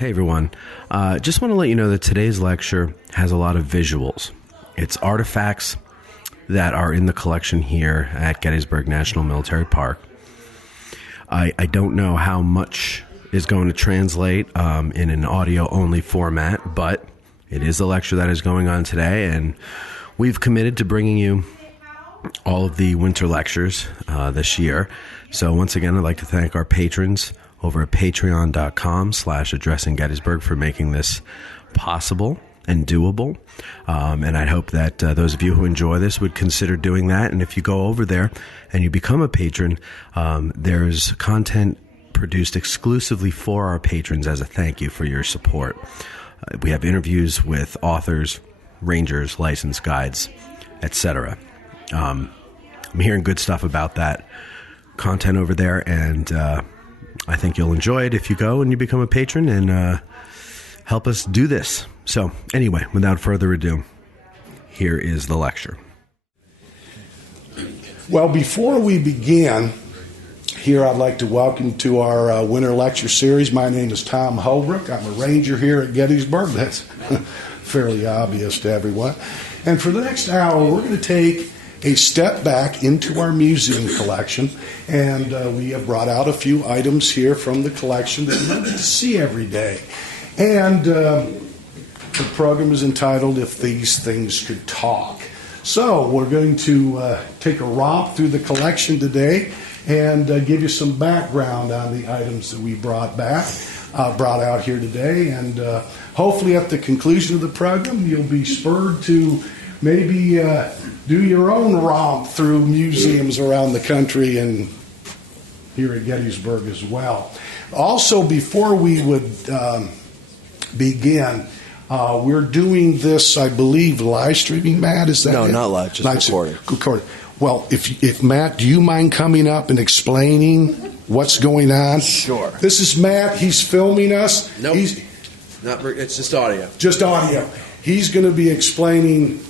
Hey everyone, just want to let you know that today's lecture has a lot of visuals. It's artifacts that are in the collection here at Gettysburg National Military Park. I don't know how much is going to translate in an audio-only format, but it is the lecture that is going on today, and we've committed to bringing you all of the winter lectures this year. So once again, I'd like to thank our patrons over at patreon.com/addressinggettysburg for making this possible and doable. And I hope that those of you who enjoy this would consider doing that. And if you go over there and you become a patron, there's content produced exclusively for our patrons as a thank you for your support. We have interviews with authors, rangers, licensed guides, etc. I'm hearing good stuff about that content over there, and I think you'll enjoy it if you go and you become a patron and help us do this. So anyway, without further ado, here is the lecture. Well, before we begin, here I'd like to welcome you to our winter lecture series. My name is Tom Holbrook. I'm a ranger here at Gettysburg. That's fairly obvious to everyone. And for the next hour, we're going to take a step back into our museum collection, and we have brought out a few items here from the collection that you don't get to see every day. And the program is entitled If These Things Could Talk. So we're going to take a romp through the collection today and give you some background on the items that we brought out here today. And hopefully at the conclusion of the program, you'll be spurred to maybe do your own romp through museums around the country and here at Gettysburg as well. Also, before we would begin, we're doing this, I believe, live streaming. Matt, is that No, it? not live, just recorded. Well, if Matt, do you mind coming up and explaining what's going on? Sure. This is Matt. He's filming us. Nope. It's just audio. Just audio. He's going to be explaining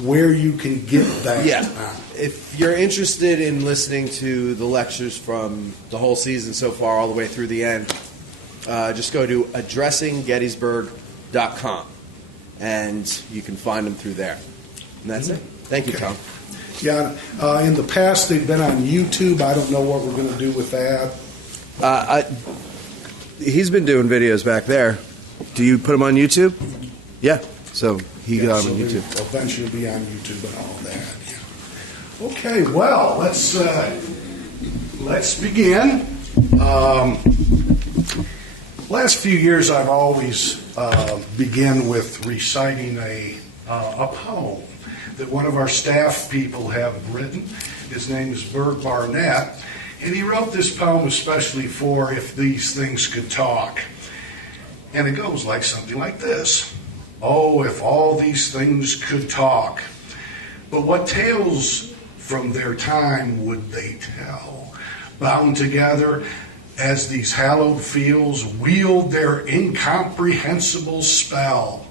where you can get that. Yeah. If you're interested in listening to the lectures from the whole season so far, all the way through the end, just go to addressinggettysburg.com, and you can find them through there. And that's it. Thank you, Tom. Yeah. In the past, they've been on YouTube. I don't know what we're going to do with that. He's been doing videos back there. Do you put them on YouTube? Yeah. So he got them on YouTube. They'll eventually be on YouTube and all that. Yeah. Okay, well, let's begin. Last few years, I've always began with reciting a poem that one of our staff people have written. His name is Bert Barnett, and he wrote this poem especially for If These Things Could Talk. And it goes something like this. Oh, if all these things could talk, but what tales from their time would they tell? Bound together as these hallowed fields wield their incomprehensible spell.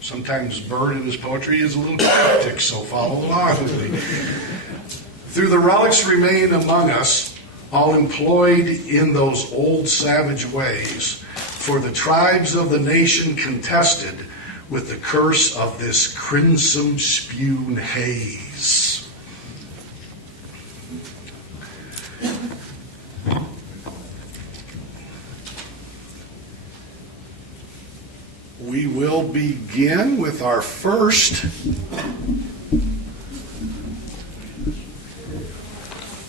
Sometimes Bert in his poetry is a little cryptic, so follow along with me. Through the relics remain among us, all employed in those old savage ways, for the tribes of the nation contested with the curse of this crimson spume haze. We will begin with our first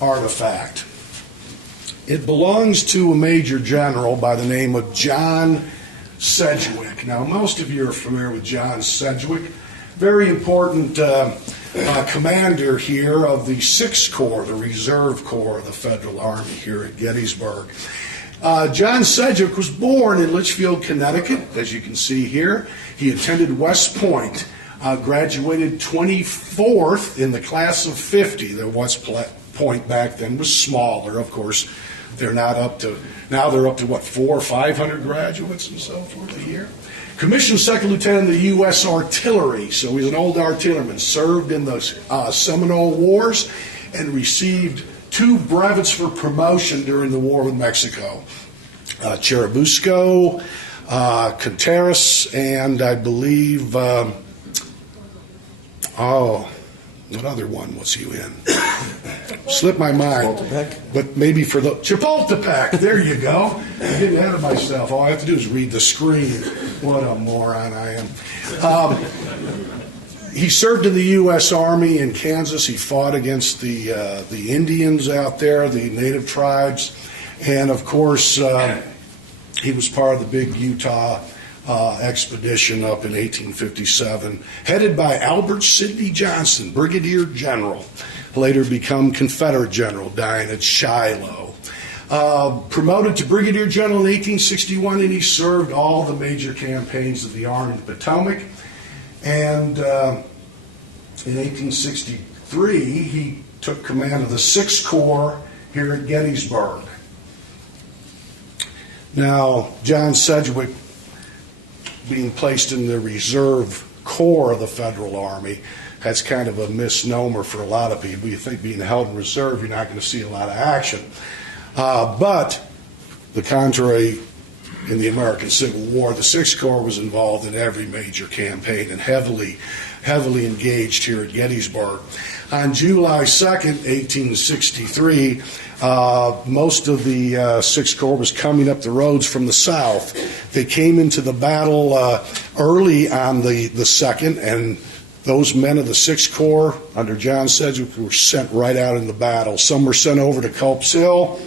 artifact. It belongs to a major general by the name of John Sedgwick. Now, most of you are familiar with John Sedgwick, very important commander here of the 6th Corps, the Reserve Corps of the Federal Army here at Gettysburg. John Sedgwick was born in Litchfield, Connecticut, as you can see here. He attended West Point, graduated 24th in the class of 50. The West Point back then was smaller, of course. They're not up to, now they're up to what, 400 or 500 graduates and so forth a year. Commissioned second lieutenant in the U.S. Artillery, so he's an old artilleryman, served in the Seminole Wars and received 2 brevets for promotion during the war with Mexico. Cherubusco, Contreras, and I believe, what other one was he in? Slipped my mind. But maybe for the Chapultepec. There you go. I'm getting ahead of myself. All I have to do is read the screen. What a moron I am. He served in the U.S. Army in Kansas. He fought against the Indians out there, the native tribes, and of course he was part of the big Utah expedition up in 1857, headed by Albert Sidney Johnston, Brigadier General, later become Confederate General, dying at Shiloh. Promoted to Brigadier General in 1861, and he served all the major campaigns of the Army of the Potomac. And in 1863, he took command of the 6th Corps here at Gettysburg. Now, John Sedgwick, being placed in the Reserve Corps of the Federal Army, that's kind of a misnomer for a lot of people. You think being held in reserve, you're not going to see a lot of action. But the contrary, in the American Civil War, the 6th Corps was involved in every major campaign and heavily engaged here at Gettysburg. On July 2nd, 1863, most of the 6th Corps was coming up the roads from the south. They came into the battle early on the 2nd, and those men of the 6th Corps under John Sedgwick were sent right out in the battle. Some were sent over to Culp's Hill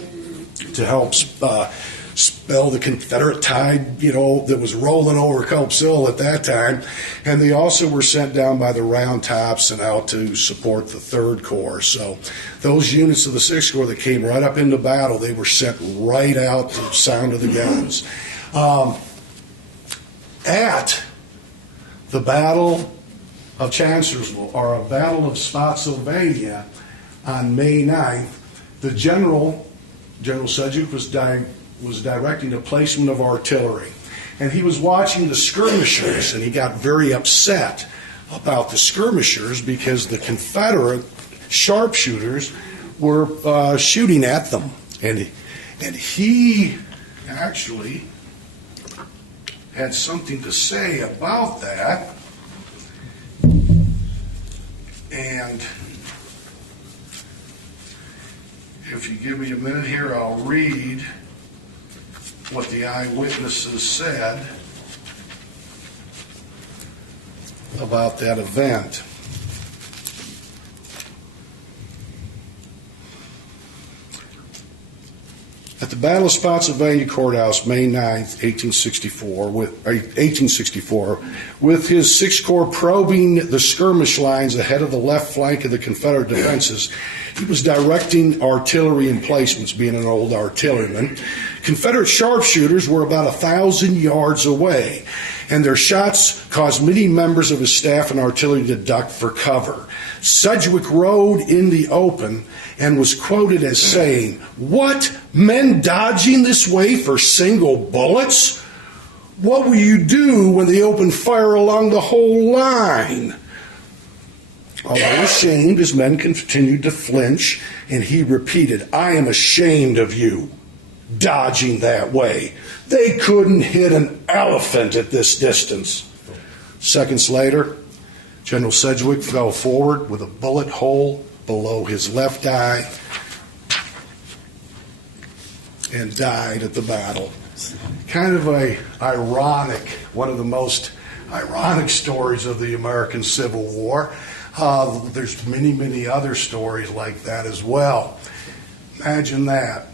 to help spell the Confederate tide, that was rolling over Culp's Hill at that time. And they also were sent down by the Round Tops and out to support the 3rd Corps. So those units of the 6th Corps that came right up into battle, they were sent right out to the sound of the guns. At the Battle of Chancellorsville, or a Battle of Spotsylvania, on May 9th, the General Sedgwick was directing the placement of artillery. And he was watching the skirmishers, and he got very upset about the skirmishers because the Confederate sharpshooters were shooting at them. And he actually had something to say about that. And if you give me a minute here, I'll read what the eyewitnesses said about that event. At the Battle of Spotsylvania Courthouse, May 9th, 1864, with his 6th Corps probing the skirmish lines ahead of the left flank of the Confederate defenses, he was directing artillery emplacements, being an old artilleryman. Confederate sharpshooters were about 1,000 yards away, and their shots caused many members of his staff and artillery to duck for cover. Sedgwick rode in the open and was quoted as saying, "What, men dodging this way for single bullets? What will you do when they open fire along the whole line?" Although ashamed, his men continued to flinch, and he repeated, "I am ashamed of you, dodging that way. They couldn't hit an elephant at this distance." Seconds later, General Sedgwick fell forward with a bullet hole below his left eye and died at the battle. Kind of one of the most ironic stories of the American Civil War. There's many, many other stories like that as well. Imagine that,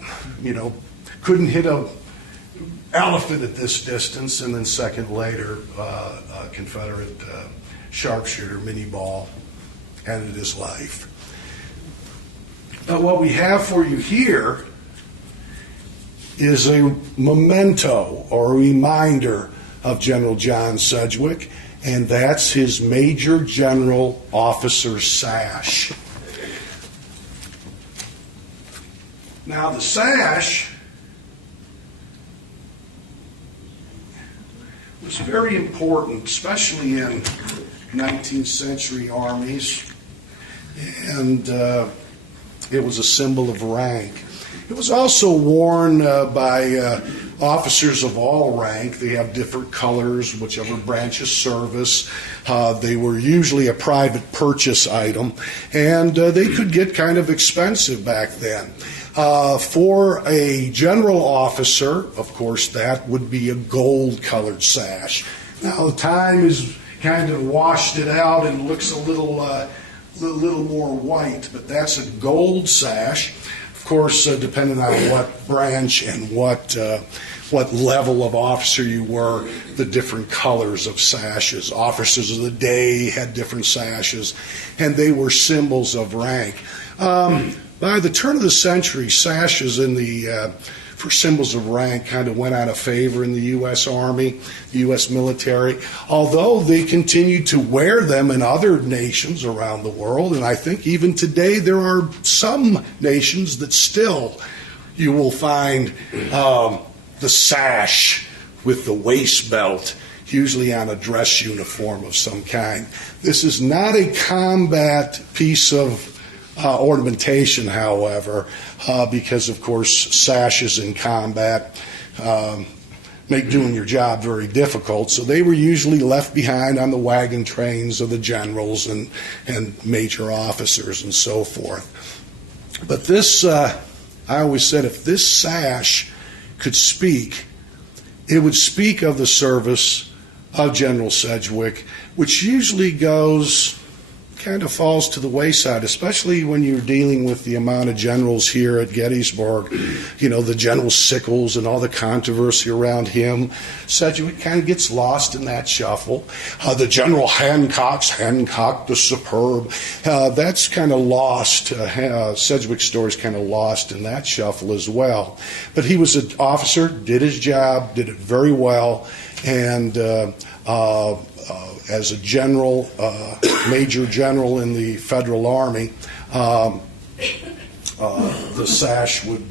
couldn't hit a elephant at this distance, and then second later, a Confederate sharpshooter, mini ball, ended his life. But what we have for you here is a memento or a reminder of General John Sedgwick, and that's his Major General Officer Sash. Now, the sash was very important, especially in 19th century armies, and it was a symbol of rank. It was also worn by officers of all rank. They have different colors, whichever branch of service. They were usually a private purchase item, and they could get kind of expensive back then. For a general officer, of course, that would be a gold-colored sash. Now, the time has kind of washed it out and looks a little more white, but that's a gold sash. Of course, depending on what branch and what level of officer you were, the different colors of sashes. Officers of the day had different sashes, and they were symbols of rank. By the turn of the century, sashes for symbols of rank kind of went out of favor in the U.S. Army, the U.S. military, although they continued to wear them in other nations around the world. And I think even today there are some nations that still you will find the sash with the waist belt, usually on a dress uniform of some kind. This is not a combat piece of ornamentation, however, because, of course, sashes in combat make doing your job very difficult. So they were usually left behind on the wagon trains of the generals and major officers and so forth. But this, I always said, if this sash could speak, it would speak of the service of General Sedgwick, which usually kind of falls to the wayside, especially when you're dealing with the amount of generals here at Gettysburg. You know, the General Sickles and all the controversy around him. Sedgwick kind of gets lost in that shuffle. The General Hancock the Superb, that's kind of lost. Sedgwick's story's kind of lost in that shuffle as well. But he was an officer, did his job, did it very well, and as a general, major general in the Federal Army, the sash would,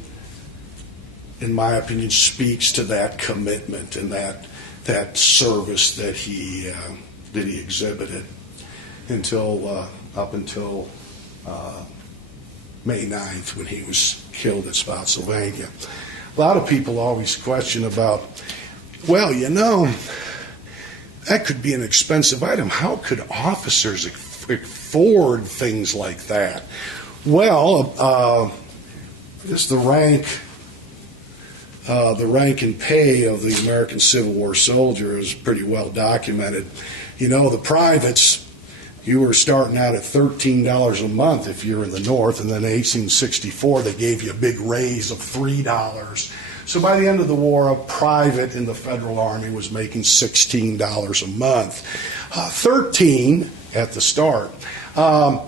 in my opinion, speaks to that commitment and that service that he exhibited up until May 9th, when he was killed at Spotsylvania. A lot of people always question about, well, you know, that could be an expensive item. How could officers afford things like that? Well, just the rank and pay of the American Civil War soldier is pretty well documented. You know, the privates, you were starting out at $13 a month if you're in the North, and then in 1864 they gave you a big raise of $3. So by the end of the war, a private in the Federal Army was making $16 a month, $13 at the start. And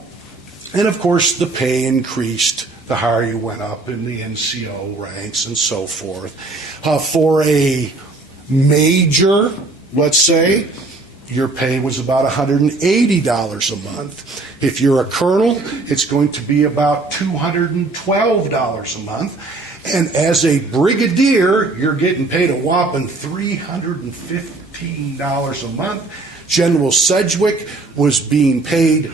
of course, the pay increased the higher you went up in the NCO ranks and so forth. For a major, let's say, your pay was about $180 a month. If you're a colonel, it's going to be about $212 a month. And as a brigadier, you're getting paid a whopping $315 a month. General Sedgwick was being paid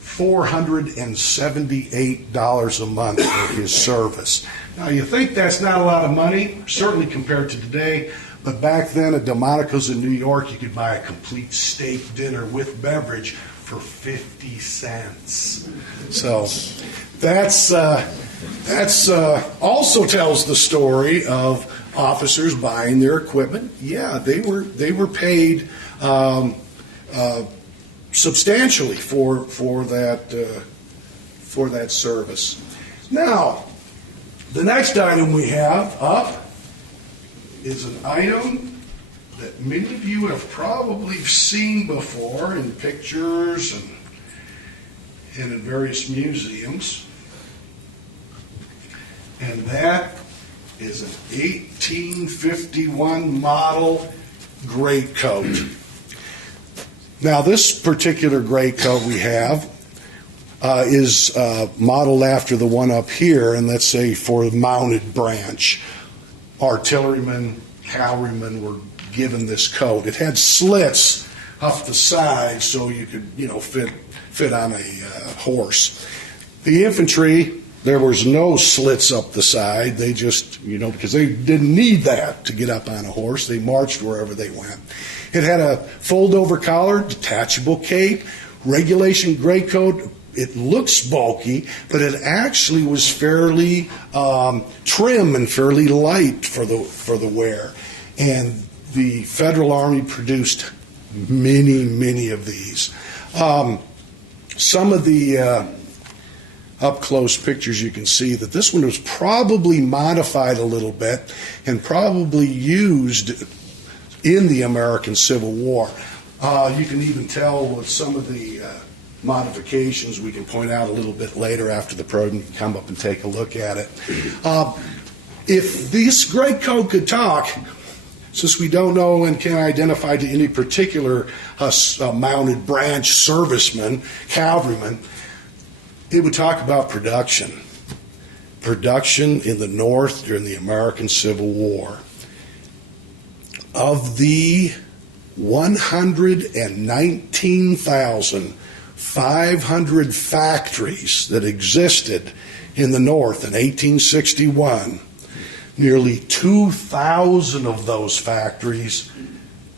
$478 a month for his service. Now, you think that's not a lot of money, certainly compared to today, but back then at Delmonico's in New York, you could buy a complete steak dinner with beverage for 50 cents. So that's also tells the story of officers buying their equipment. Yeah, they were paid substantially for that service. Now, the next item we have up is an item that many of you have probably seen before in pictures and in various museums. And that is an 1851 model greatcoat. Now, this particular greatcoat we have is modeled after the one up here, and let's say for the mounted branch. Artillerymen, cavalrymen were given this coat. It had slits up the side so you could, fit on a horse. The infantry There was no slits up the side. They just, because they didn't need that to get up on a horse. They marched wherever they went. It had a fold-over collar, detachable cape, regulation greatcoat. It looks bulky, but it actually was fairly trim and fairly light for the wear. And the Federal Army produced many, many of these. Some of the up-close pictures, you can see that this one was probably modified a little bit and probably used in the American Civil War. You can even tell with some of the modifications we can point out a little bit later after the program. You can come up and take a look at it. If this greatcoat could talk, since we don't know and can't identify to any particular mounted branch serviceman, cavalryman, it would talk about production. Production in the North during the American Civil War. Of the 119,500 factories that existed in the North in 1861, nearly 2,000 of those factories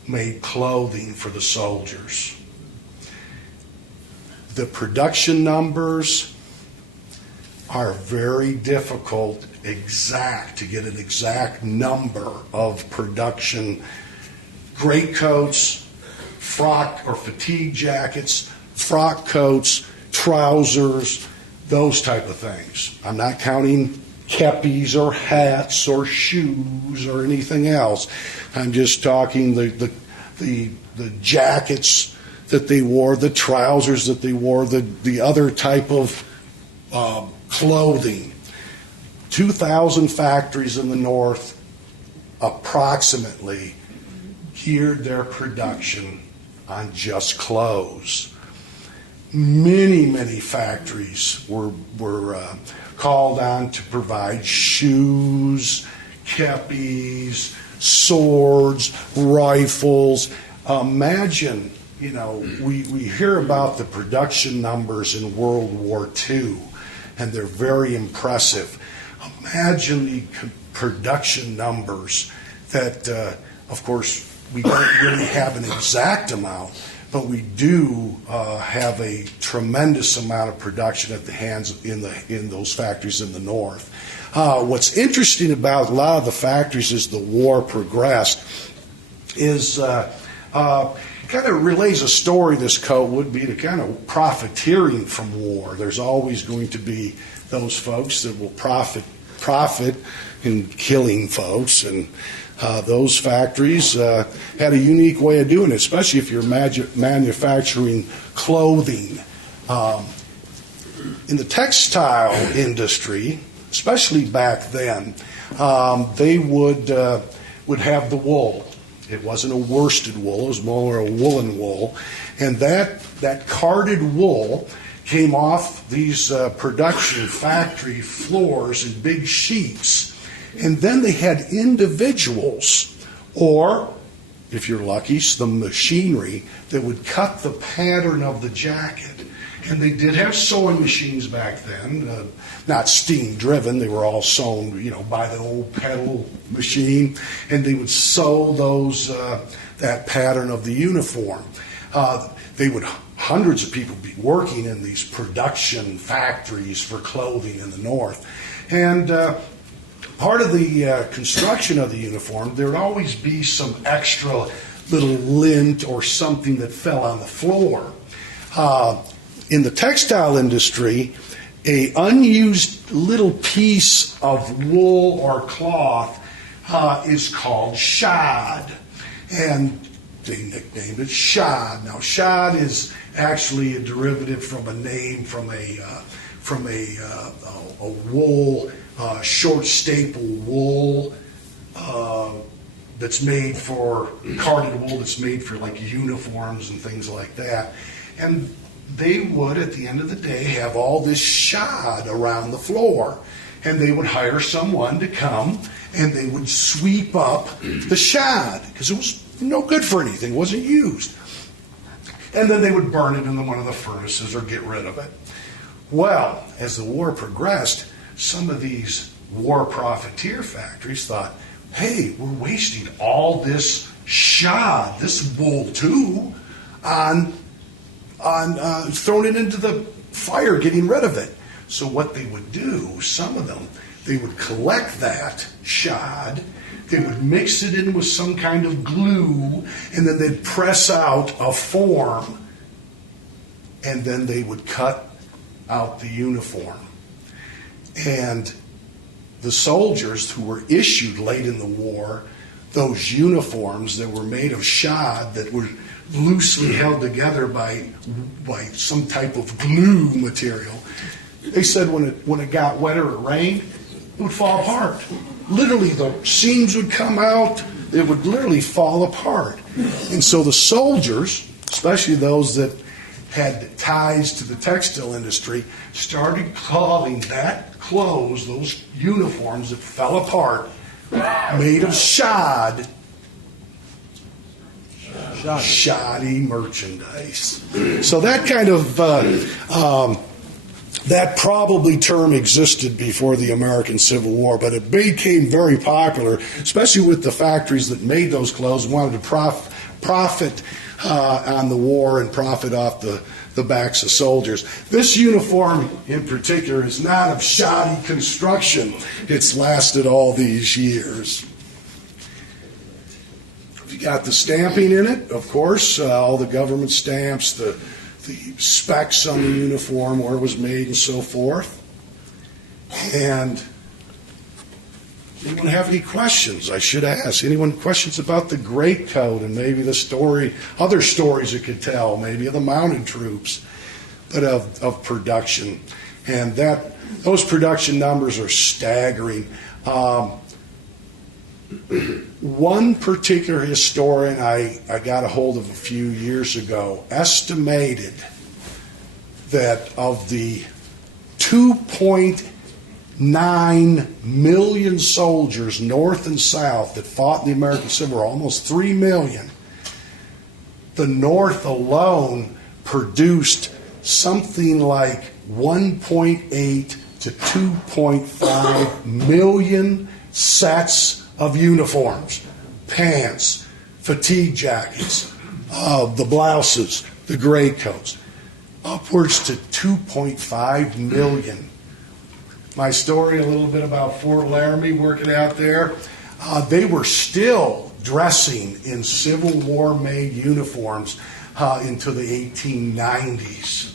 made clothing for the soldiers. The production numbers are very difficult to get an exact number of production greatcoats, frock or fatigue jackets, frock coats, trousers, those type of things. I'm not counting kepis or hats or shoes or anything else. I'm just talking the jackets that they wore, the trousers that they wore, the other type of clothing. 2,000 factories in the North approximately geared their production on just clothes. Many, many factories were called on to provide shoes, kepis, swords, rifles. Imagine, we hear about the production numbers in World War II, and they're very impressive. Imagine the production numbers that, of course, we don't really have an exact amount, but we do have a tremendous amount of production at the hands in those factories in the North. What's interesting about a lot of the factories as the war progressed is kind of relays a story. This coat would be to kind of profiteering from war. There's always going to be those folks that will profit in killing folks, and those factories had a unique way of doing it, especially if you're manufacturing clothing. In the textile industry, especially back then, they would have the wool. It wasn't a worsted wool, it was more a woolen wool. And that carded wool came off these production factory floors in big sheets. And then they had individuals, or, if you're lucky, some machinery that would cut the pattern of the jacket. And they did have sewing machines back then, not steam-driven. They were all sewn, by the old pedal machine. And they would sew that pattern of the uniform. Hundreds of people be working in these production factories for clothing in the North. And part of the construction of the uniform, there would always be some extra little lint or something that fell on the floor. In the textile industry, an unused little piece of wool or cloth is called shod, and they nicknamed it shod. Now, shod is actually a derivative from a name from a wool, short staple wool that's made for carded wool that's made for like uniforms and things like that, and they would, at the end of the day, have all this shod around the floor. And they would hire someone to come and they would sweep up the shod because it was no good for anything, it wasn't used. And then they would burn it in one of the furnaces or get rid of it. Well, as the war progressed, some of these war profiteer factories thought, hey, we're wasting all this shod, this wool too, on throwing it into the fire, getting rid of it. So what they would do, some of them, they would collect that shod, they would mix it in with some kind of glue, and then they'd press out a form, and then they would cut out the uniform. And the soldiers who were issued late in the war, those uniforms that were made of shod that were loosely held together by some type of glue material, they said when it got wet or it rained, it would fall apart. Literally, the seams would come out. It would literally fall apart. And so the soldiers, especially those that had ties to the textile industry, started calling that clothes, those uniforms that fell apart, made of shod, shoddy merchandise. So that kind of that probably term existed before the American Civil War, but it became very popular, especially with the factories that made those clothes, wanted to profit on the war and profit off the backs of soldiers. This uniform in particular is not of shoddy construction. It's lasted all these years. You got the stamping in it, of course, all the government stamps, the specs on the uniform, where it was made, and so forth. And anyone have any questions? I should ask. Anyone questions about the great coat and maybe the story, other stories it could tell, maybe of the mounted troops, but of production. And those production numbers are staggering. One particular historian I got a hold of a few years ago estimated that of the 2.9 million soldiers north and south that fought in the American Civil War, almost 3 million, the North alone produced something like 1.8 to 2.5 million sets of uniforms, pants, fatigue jackets, the blouses, the gray coats, upwards to 2.5 million. My story a little bit about Fort Laramie, working out there, they were still dressing in Civil War made uniforms into the 1890s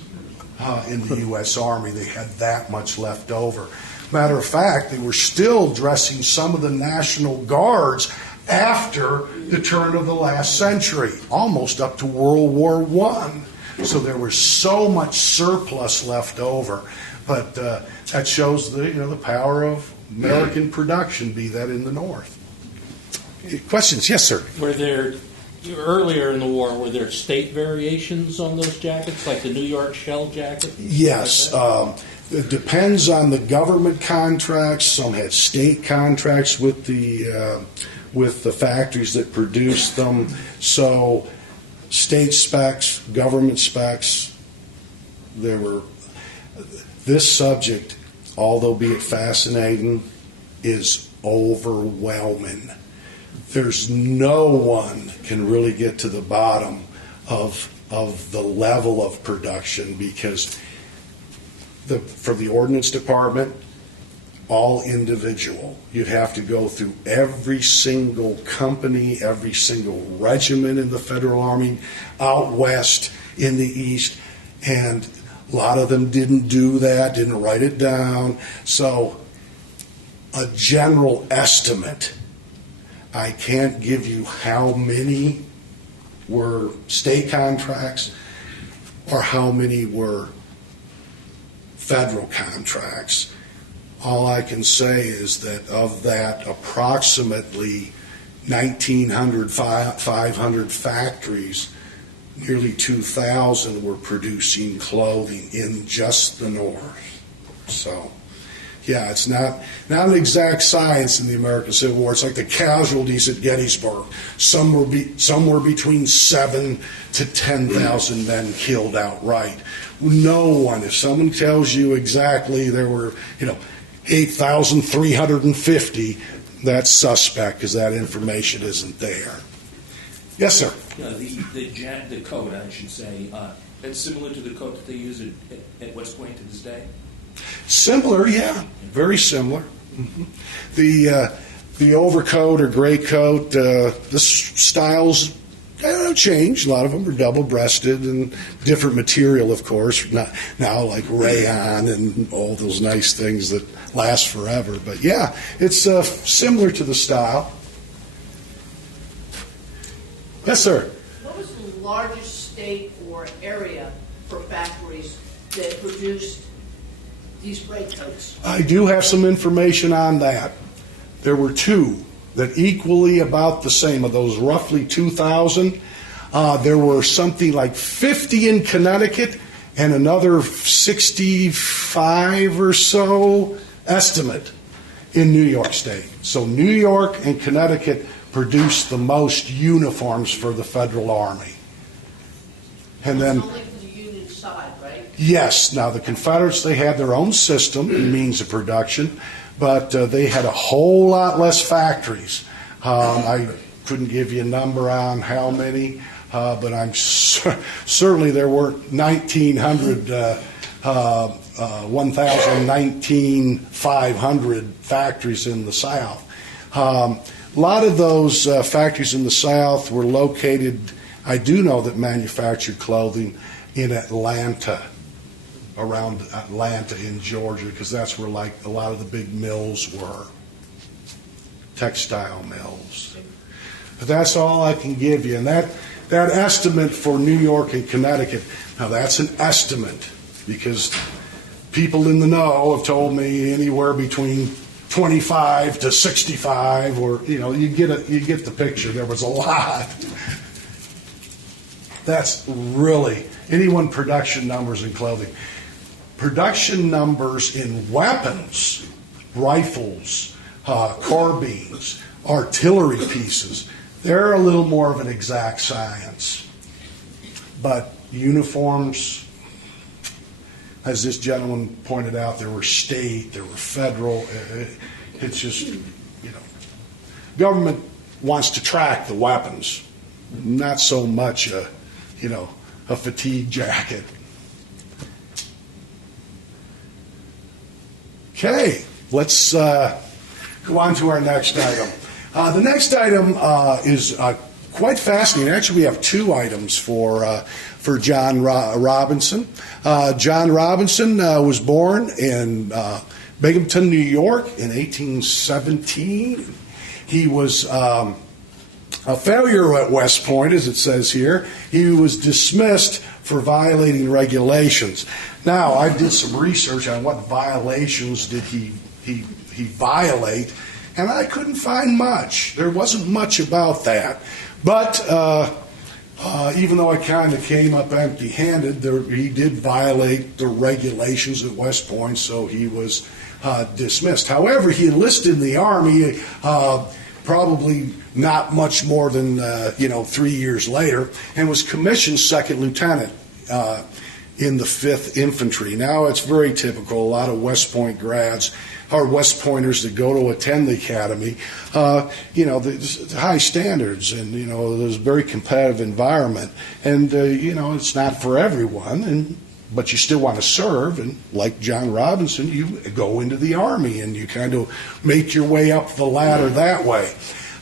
in the U.S. Army. They had that much left over. Matter of fact, they were still dressing some of the National Guards after the turn of the last century, almost up to World War I. So there was so much surplus left over. But that shows the power of American production, be that in the North. Questions? Yes, sir. Were there, earlier in the war, were there state variations on those jackets, like the New York shell jacket? Yes. It depends on the government contracts. Some had state contracts with the factories that produced them. So state specs, government specs, this subject, although be it fascinating, is overwhelming. There's no one can really get to the bottom of the level of production, because from the Ordnance Department, all individual. You'd have to go through every single company, every single regiment in the Federal Army, out west, in the east, and a lot of them didn't do that, didn't write it down. So a general estimate, I can't give you how many were state contracts or how many were federal contracts. All I can say is that of that, approximately 1,900, 500 factories, nearly 2,000 were producing clothing in just the North. So, yeah, it's not an exact science in the American Civil War. It's like the casualties at Gettysburg. Some were between 7,000 to 10,000 men killed outright. No one, if someone tells you exactly there were, 8,350, that's suspect because that information isn't there. Yes, sir. The code, I should say, that's similar to the code that they use at West Point to this day? Similar, yeah, very similar. Mm-hmm. The overcoat or gray coat, the styles change. A lot of them are double-breasted and different material, of course. Not now like rayon and all those nice things that last forever. But yeah, it's similar to the style. Yes, sir. What was the largest state or area for factories that produced these gray coats? I do have some information on that. There were two that equally about the same of those roughly 2,000. There were something like 50 in Connecticut and another 65 or so estimate in New York State. So New York and Connecticut produced the most uniforms for the Federal Army. And then, only for the Union side, right? yes, now the Confederates, they had their own system and means of production, but they had a whole lot less factories. I couldn't give you a number on how many, but I'm certainly there were 1,500 factories in the South. A lot of those factories in the South were located, I do know that manufactured clothing in Atlanta, around Atlanta in Georgia, because that's where like a lot of the big mills were, textile mills. But that's all I can give you. And that estimate for New York and Connecticut, now that's an estimate, because people in the know have told me anywhere between 25 to 65, or you get the picture. There was a lot. That's really anyone production numbers in clothing. Production numbers in weapons, rifles, carbines, artillery pieces, they're a little more of an exact science. But uniforms, as this gentleman pointed out, there were state, there were federal. It's just, government wants to track the weapons, not so much a fatigue jacket. Okay, let's go on to our next item. The next item is quite fascinating. Actually, we have two items for John Robinson. John Robinson was born in Binghamton, New York in 1817. He was a failure at West Point, as it says here. He was dismissed for violating regulations. Now, I did some research on what violations did he violate, and I couldn't find much. There wasn't much about that. But even though I kind of came up empty-handed, he did violate the regulations at West Point, so he was dismissed. However, he enlisted in the Army probably not much more than 3 years later, and was commissioned second lieutenant in the 5th Infantry. Now, it's very typical. A lot of West Point grads or West Pointers that go to attend the academy, there's high standards, and there's a very competitive environment, and it's not for everyone, but you still want to serve, and like John Robinson, you go into the Army and you kind of make your way up the ladder that way.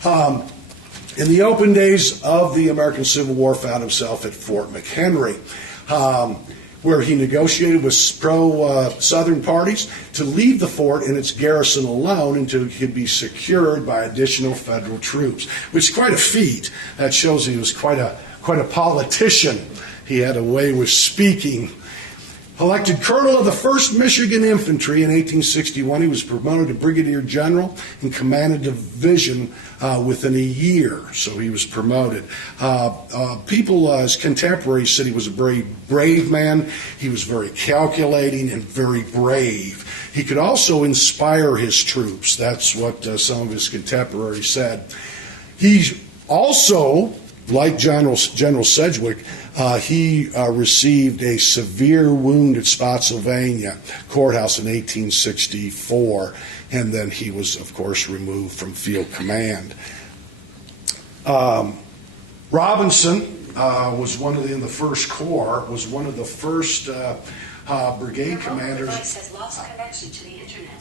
In the open days of the American Civil War, found himself at Fort McHenry, where he negotiated with pro-Southern parties to leave the fort and its garrison alone until it could be secured by additional federal troops, which is quite a feat. That shows he was quite a politician. He had a way with speaking. Elected colonel of the 1st Michigan Infantry in 1861, he was promoted to brigadier general and commanded a division within a year. So he was promoted. His contemporaries said he was a very brave man. He was very calculating and very brave. He could also inspire his troops. That's what some of his contemporaries said. He also like General Sedgwick, he received a severe wound at Spotsylvania Courthouse in 1864, and then he was, of course, removed from field command. Robinson was in the First Corps, was one of the first brigade commanders. Has lost connection to the internet.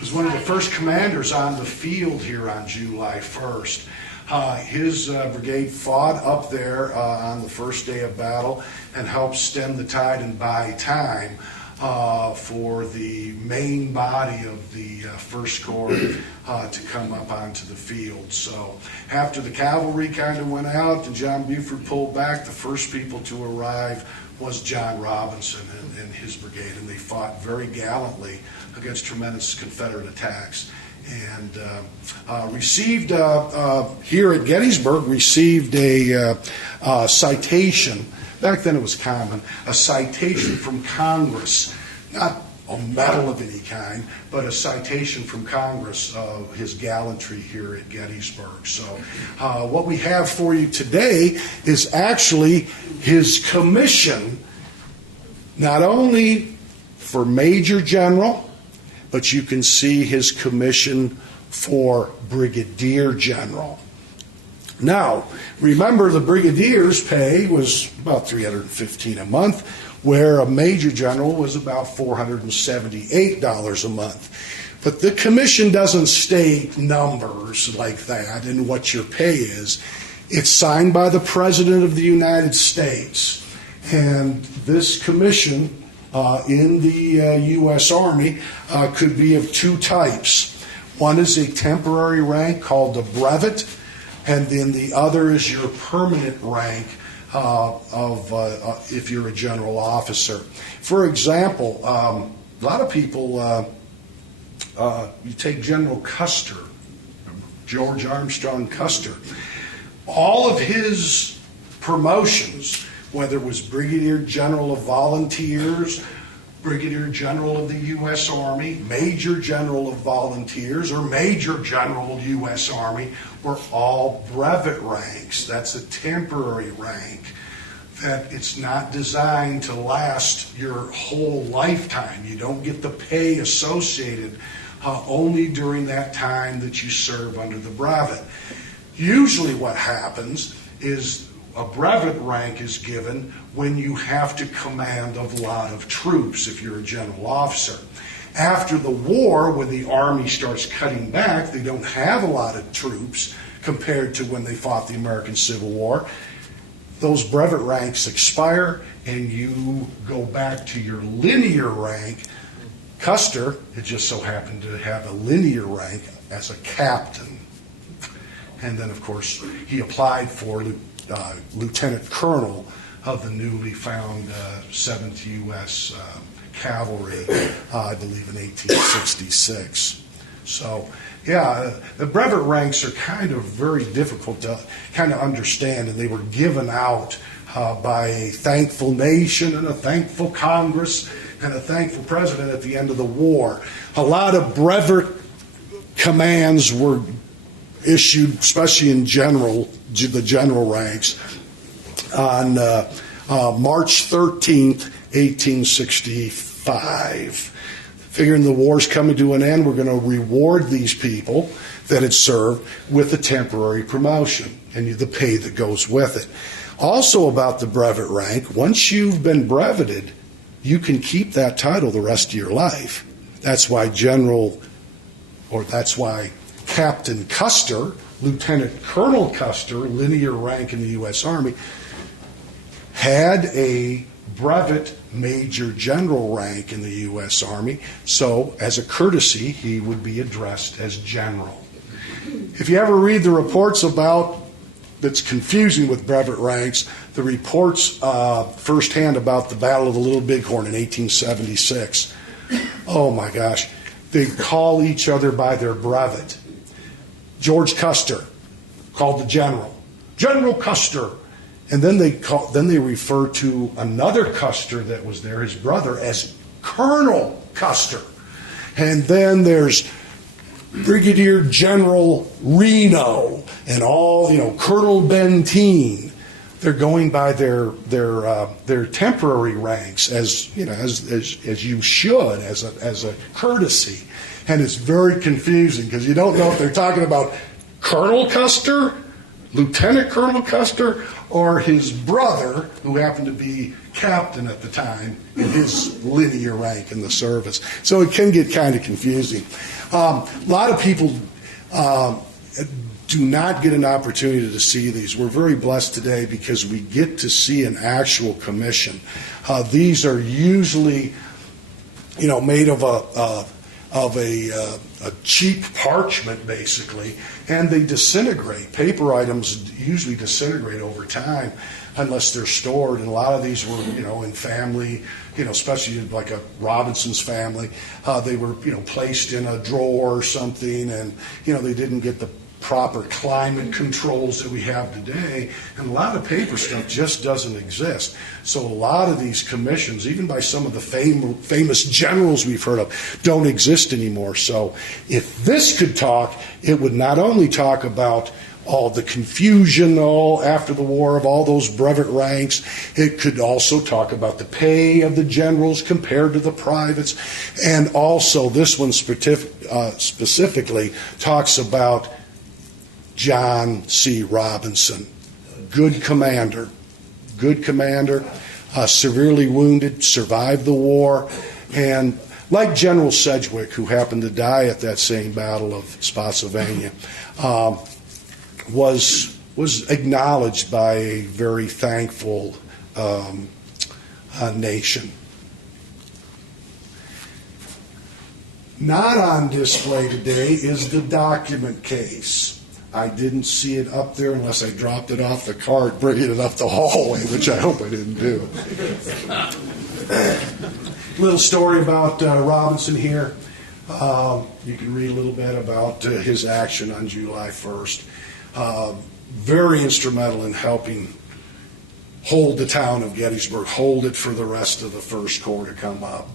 Was one of the first commanders on the field here on July 1st. His brigade fought up there on the first day of battle and helped stem the tide and buy time for the main body of the First Corps to come up onto the field. So after the cavalry kind of went out and John Buford pulled back, the first people to arrive was John Robinson and his brigade, and they fought very gallantly against tremendous Confederate attacks. And received here at Gettysburg, received a citation. Back then it was common, a citation from Congress, not a medal of any kind, but a citation from Congress of his gallantry here at Gettysburg. So what we have for you today is actually his commission, not only for Major General, but you can see his commission for Brigadier General. Now, remember the Brigadier's pay was about $315 a month, where a Major General was about $478 a month. But the commission doesn't state numbers like that and what your pay is. It's signed by the President of the United States. And this commission in the U.S. Army could be of two types. One is a temporary rank called a brevet, and then the other is your permanent rank if you're a general officer. For example, a lot of people, you take General Custer, George Armstrong Custer, all of his promotions, whether it was Brigadier General of Volunteers, Brigadier General of the U.S. Army, Major General of Volunteers, or Major General U.S. Army, were all brevet ranks. That's a temporary rank that it's not designed to last your whole lifetime. You don't get the pay associated only during that time that you serve under the brevet. Usually what happens is a brevet rank is given when you have to command a lot of troops if you're a general officer. After the war, when the Army starts cutting back, they don't have a lot of troops compared to when they fought the American Civil War. Those brevet ranks expire and you go back to your linear rank. Custer, it just so happened to have a linear rank as a captain. And then, of course, he applied for Lieutenant Colonel of the newly found 7th U.S. Cavalry, I believe in 1866. So, yeah, the brevet ranks are kind of very difficult to kind of understand, and they were given out by a thankful nation and a thankful Congress and a thankful president at the end of the war. A lot of brevet commands were issued, especially in the general ranks, on March 13th, 1865. Figuring the war's coming to an end, we're going to reward these people that had served with a temporary promotion and the pay that goes with it. Also about the brevet rank, once you've been breveted, you can keep that title the rest of your life. That's why Captain Custer, Lieutenant Colonel Custer, linear rank in the U.S. Army, had a brevet Major General rank in the U.S. Army, so as a courtesy, he would be addressed as General. If you ever read the reports that's confusing with brevet ranks, the reports firsthand about the Battle of the Little Bighorn in 1876, oh my gosh, they call each other by their brevet. George Custer called the General, General Custer. And then they refer to another Custer that was there, his brother, as Colonel Custer. And then there's Brigadier General Reno and all, Colonel Benteen. They're going by their temporary ranks as you should, as a courtesy, and it's very confusing because you don't know if they're talking about Colonel Custer, Lieutenant Colonel Custer, or his brother, who happened to be captain at the time in his linear rank in the service. So it can get kind of confusing. A lot of people do not get an opportunity to see these. We're very blessed today because we get to see an actual commission. These are usually, made of a cheap parchment, basically, and they disintegrate. Paper items usually disintegrate over time unless they're stored, and a lot of these were, in family, especially like a Robinson's family, they were, placed in a drawer or something, and, they didn't get the proper climate controls that we have today, and a lot of paper stuff just doesn't exist. So a lot of these commissions, even by some of the famous generals we've heard of, don't exist anymore. So if this could talk, it would not only talk about all the confusion after the war of all those brevet ranks, it could also talk about the pay of the generals compared to the privates, and also this one specifically talks about John C. Robinson, good commander, severely wounded, survived the war, and like General Sedgwick, who happened to die at that same Battle of Spotsylvania, was acknowledged by a very thankful nation. Not on display today is the document case. I didn't see it up there unless I dropped it off the cart, bringing it up the hallway, which I hope I didn't do. Little story about Robinson here. You can read a little bit about his action on July 1st. Very instrumental in helping hold the town of Gettysburg, hold it for the rest of the First Corps to come up.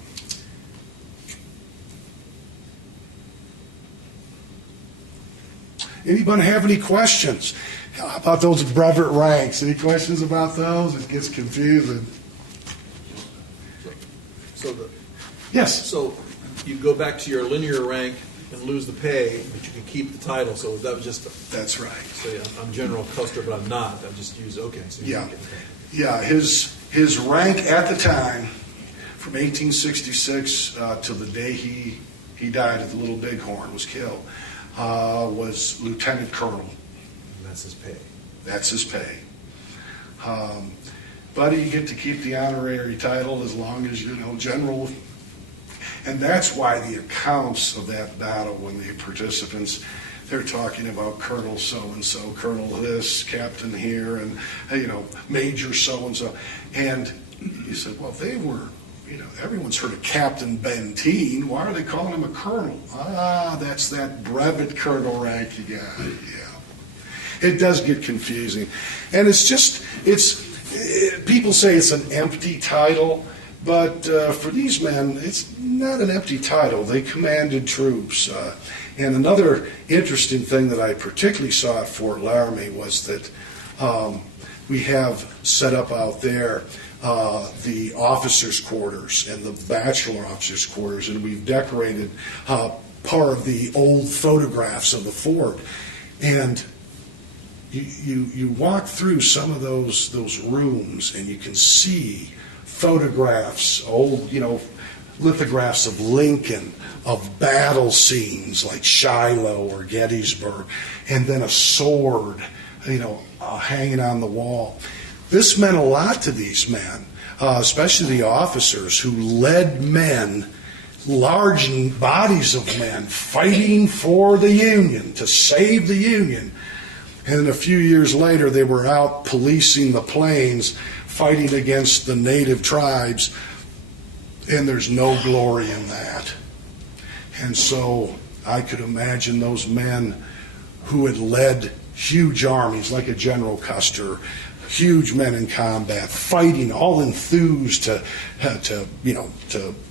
Anybody have any questions about those brevet ranks? Any questions about those? It gets confusing. Yes? So you go back to your linear rank and lose the pay, but you can keep the title. So that was just That's right. So yeah, I'm General Custer, but I'm not. I just use So yeah. Yeah, his rank at the time, from 1866 to the day he died at the Little Bighorn, was killed, was Lieutenant Colonel. And that's his pay. That's his pay. But you get to keep the honorary title as long as, general. And that's why the accounts of that battle, when the participants, they're talking about Colonel so-and-so, Colonel this, Captain here, and, Major so-and-so. And you said, well, they were, everyone's heard of Captain Benteen. Why are they calling him a colonel? That's that brevet colonel rank you got. Yeah. It does get confusing. And people say it's an empty title, but for these men, it's not an empty title. They commanded troops. And another interesting thing that I particularly saw at Fort Laramie was that we have set up out there the officers' quarters and the bachelor officers' quarters, and we've decorated part of the old photographs of the fort. And you walk through some of those rooms, and you can see photographs, old lithographs of Lincoln, of battle scenes like Shiloh or Gettysburg, and then a sword, hanging on the wall. This meant a lot to these men, especially the officers who led men, large bodies of men, fighting for the Union, to save the Union. And a few years later, they were out policing the plains, fighting against the native tribes, and there's no glory in that. And so I could imagine those men who had led huge armies like a General Custer, huge men in combat, fighting, all enthused to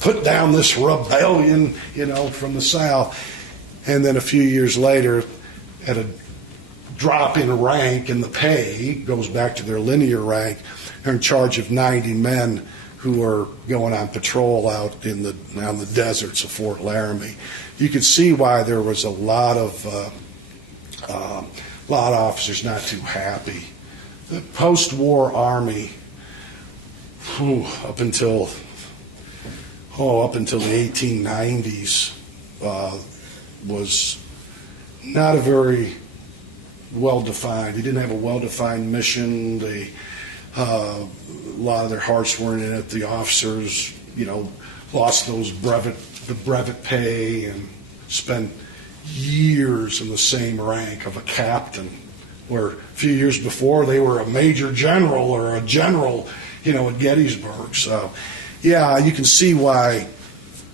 put down this rebellion, from the South. and then a few years later, at a drop in rank in the pay, goes back to their linear rank. They're in charge of 90 men who are going on patrol out on the deserts of Fort Laramie. You could see why there was a lot of officers not too happy. The post-war Army, up until the 1890s, was not a very well-defined. They didn't have a well-defined mission. A lot of their hearts weren't in it. The officers, lost the brevet pay and spent years in the same rank of a captain, where a few years before they were a major general or a general, at Gettysburg. So, yeah, you can see why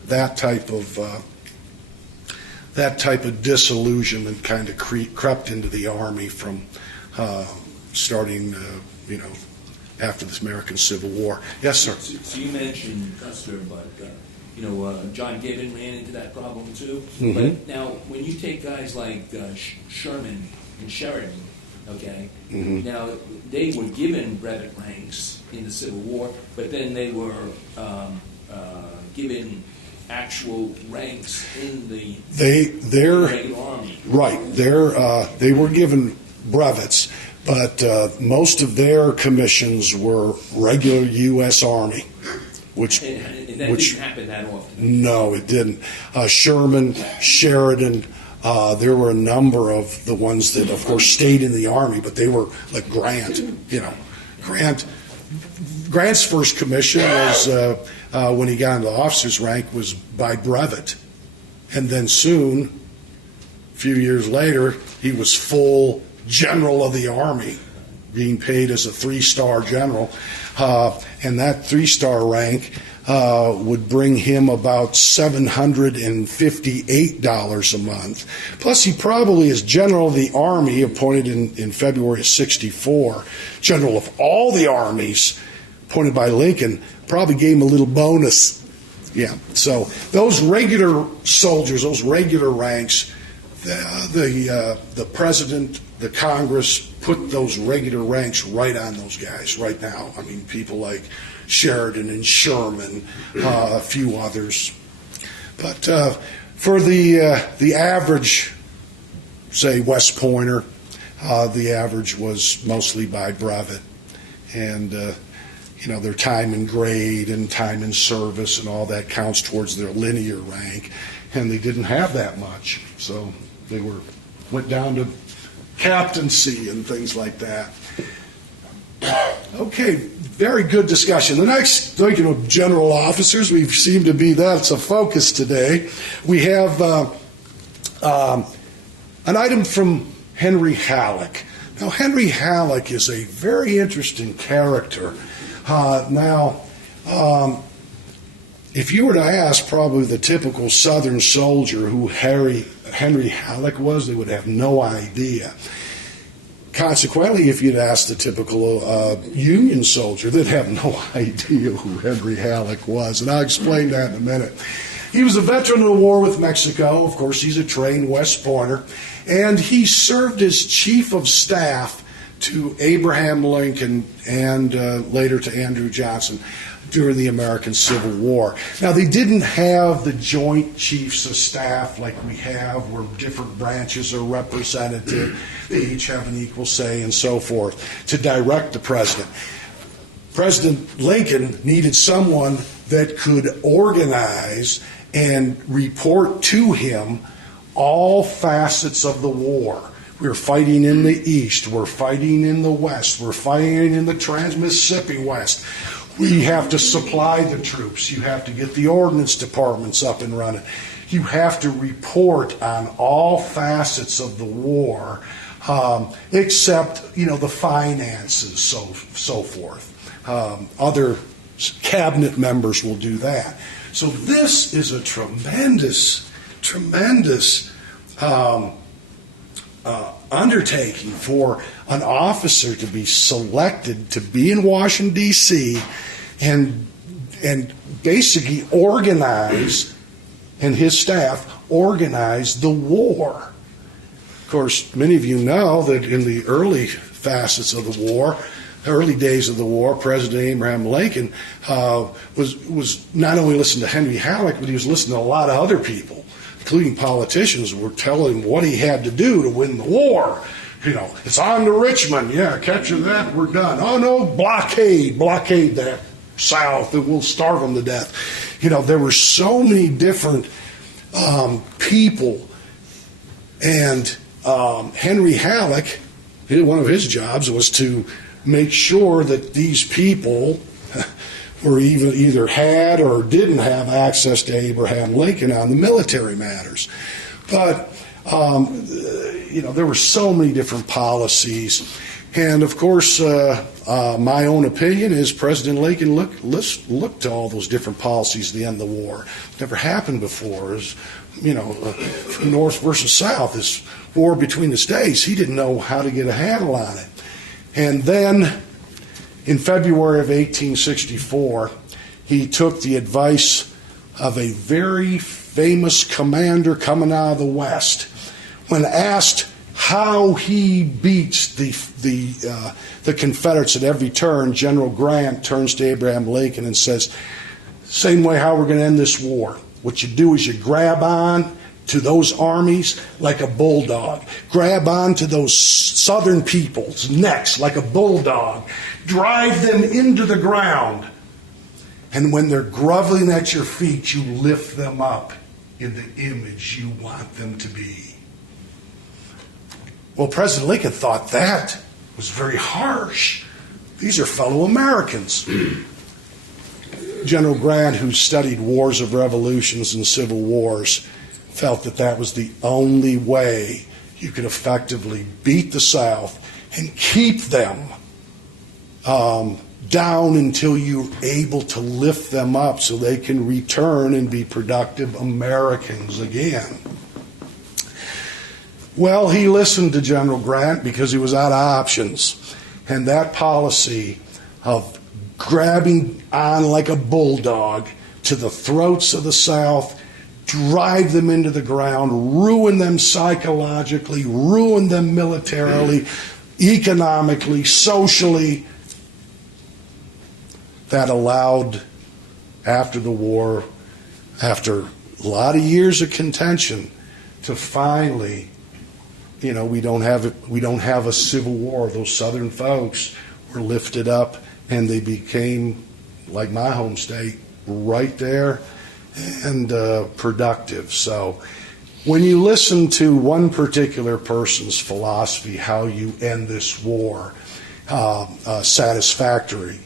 that type of disillusionment kind of crept into the Army from starting, after this American Civil War. Yes, sir. So you mentioned Custer, but John Gibbon ran into that problem too. Mm-hmm. But now, when you take guys like Sherman and Sheridan, okay, Mm-hmm. now they were given brevet ranks in the Civil War, but then they were given actual ranks in the regular Army. Right. They were given brevets, but most of their commissions were regular U.S. Army, which And that didn't happen that often. No, it didn't. Sherman, Sheridan, there were a number of the ones that, of course, stayed in the Army, but they were like Grant. Grant's first commission was when he got into the officer's rank was by brevet, and then soon, a few years later, he was full general of the Army, being paid as a 3-star general, and that 3-star rank would bring him about $758 a month. Plus, he probably, as general of the Army, appointed in February of '64, general of all the armies, appointed by Lincoln, probably gave him a little bonus. Yeah. So those regular soldiers, those regular ranks, the president, the Congress put those regular ranks right on those guys right now. I mean, people like Sheridan and Sherman, a few others. But for the average, say, West Pointer, the average was mostly by brevet. And, their time in grade and time in service and all that counts towards their linear rank. And they didn't have that much. So they went down to captaincy and things like that. Okay, very good discussion. The next, speaking of general officers, we seem to be that's a focus today. We have an item from Henry Halleck. Now, Henry Halleck is a very interesting character. If you were to ask probably the typical Southern soldier who Henry Halleck was, they would have no idea. Consequently, if you'd ask the typical Union soldier, they'd have no idea who Henry Halleck was, and I'll explain that in a minute. He was a veteran of the war with Mexico. Of course, he's a trained West Pointer, and he served as chief of staff to Abraham Lincoln and later to Andrew Johnson during the American Civil War. Now, they didn't have the Joint Chiefs of Staff like we have, where different branches are represented. They each have an equal say and so forth to direct the president. President Lincoln needed someone that could organize and report to him all facets of the war. We're fighting in the East. We're fighting in the West. We're fighting in the Trans-Mississippi West. We have to supply the troops. You have to get the ordnance departments up and running. You have to report on all facets of the war, except, the finances, so forth. Other cabinet members will do that. So this is a tremendous undertaking for an officer to be selected to be in Washington, D.C., and basically organize and his staff organized the war. Of course, many of you know that in the early facets of the war, early days of the war, President Abraham Lincoln was not only listening to Henry Halleck, but he was listening to a lot of other people, including politicians, who were telling him what he had to do to win the war. You know, it's on to Richmond. Yeah, capture that, we're done. Oh, no, blockade that South, and we'll starve them to death. You know, there were so many different people, and Henry Halleck, one of his jobs was to make sure that these people were either had or didn't have access to Abraham Lincoln on the military matters. But you know, there were so many different policies. And of course, my own opinion is President Lincoln looked to all those different policies at the end of the war. Never happened before. As you know, North versus South, this war between the states. He didn't know how to get a handle on it. And then, in February of 1864, he took the advice of a very famous commander coming out of the West. When asked how he beats the Confederates at every turn, General Grant turns to Abraham Lincoln and says, same way how we're going to end this war. What you do is you grab on to those armies like a bulldog. Grab on to those southern people's necks like a bulldog. Drive them into the ground. And when they're groveling at your feet, you lift them up in the image you want them to be. Well, President Lincoln thought that was very harsh. These are fellow Americans. General Grant, who studied wars of revolutions and civil wars, felt that that was the only way you could effectively beat the South and keep them down until you're able to lift them up so they can return and be productive Americans again. Well, he listened to General Grant because he was out of options. And that policy of grabbing on like a bulldog to the throats of the South, drive them into the ground, ruin them psychologically, ruin them militarily, economically, socially, that allowed, after the war, after a lot of years of contention, to finally, you know, we don't have a civil war. Those Southern folks were lifted up, and they became, like my home state, right there and productive. So when you listen to one particular person's philosophy, how you end this war satisfactory,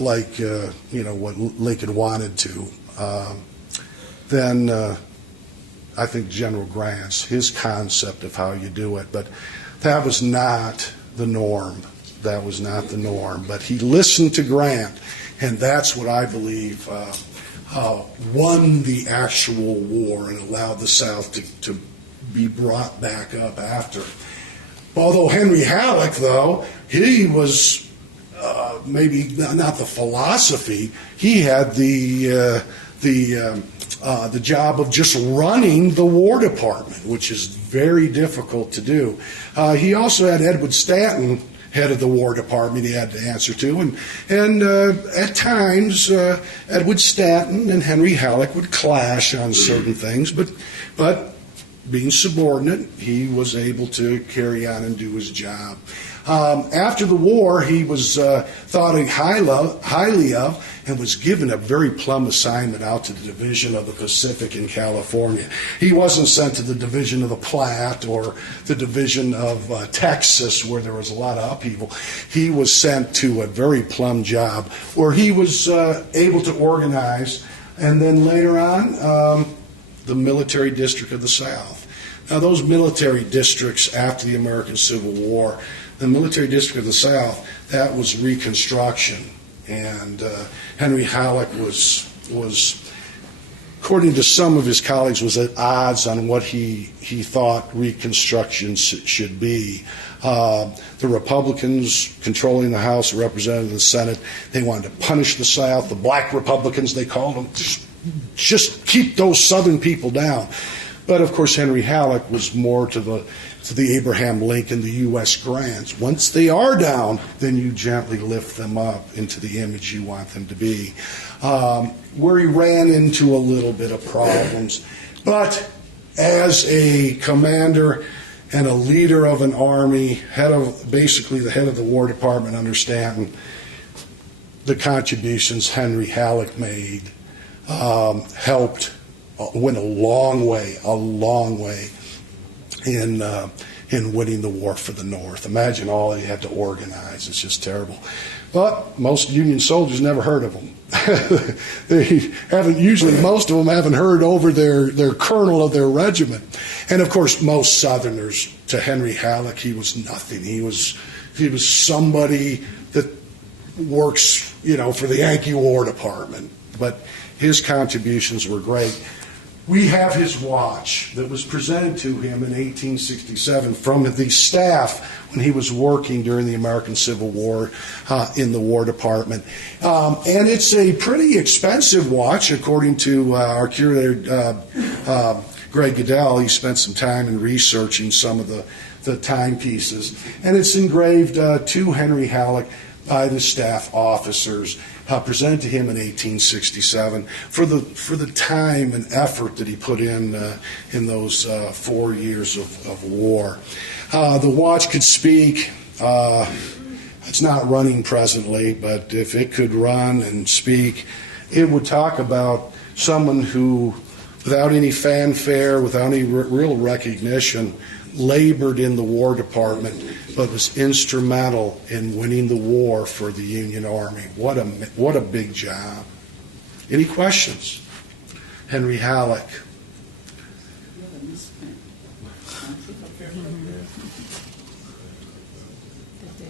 like you know what Lincoln wanted to, then I think General Grant's, his concept of how you do it, but that was not the norm. That was not the norm. But he listened to Grant, and that's what I believe won the actual war and allowed the South to be brought back up after. Although Henry Halleck, though, he was maybe not the philosophy. He had the job of just running the War Department, which is very difficult to do. He also had Edward Stanton, head of the War Department, he had to answer to, and at times Edward Stanton and Henry Halleck would clash on certain things, but being subordinate, he was able to carry on and do his job. After the war, he was thought highly of and was given a very plum assignment out to the Division of the Pacific in California. He wasn't sent to the Division of the Platte or the Division of Texas, where there was a lot of upheaval. He was sent to a very plum job where he was able to organize, and then later on, the Military District of the South. Now, those military districts after the American Civil War, the Military District of the South, that was Reconstruction. And Henry Halleck was, according to some of his colleagues, was at odds on what he thought Reconstruction should be. The Republicans controlling the House of Representatives and the Senate, they wanted to punish the South. The black Republicans, they called them, just just keep those Southern people down. But of course, Henry Halleck was more to the Abraham Lincoln, the U.S. grants. Once they are down, then you gently lift them up into the image you want them to be. Where he ran into a little bit of problems. But as a commander and a leader of an army, basically the head of the War Department, understanding the contributions Henry Halleck made, helped, went a long way in winning the war for the North. Imagine all he had to organize. It's just terrible. But most Union soldiers never heard of him. Most of them haven't heard over their colonel of their regiment. And of course, most Southerners, to Henry Halleck, he was nothing. He was somebody that works, for the Yankee War Department. But his contributions were great. We have his watch that was presented to him in 1867 from the staff when he was working during the American Civil War in the War Department. And it's a pretty expensive watch, according to our curator, Greg Goodell. He spent some time in researching some of the timepieces. And it's engraved to Henry Halleck by the staff officers, presented to him in 1867 for the time and effort that he put in those 4 years of war. The watch could speak. It's not running presently, but if it could run and speak, it would talk about someone who, without any fanfare, without any real recognition, labored in the War Department, but was instrumental in winning the war for the Union Army. What a big job. Any questions? Henry Halleck.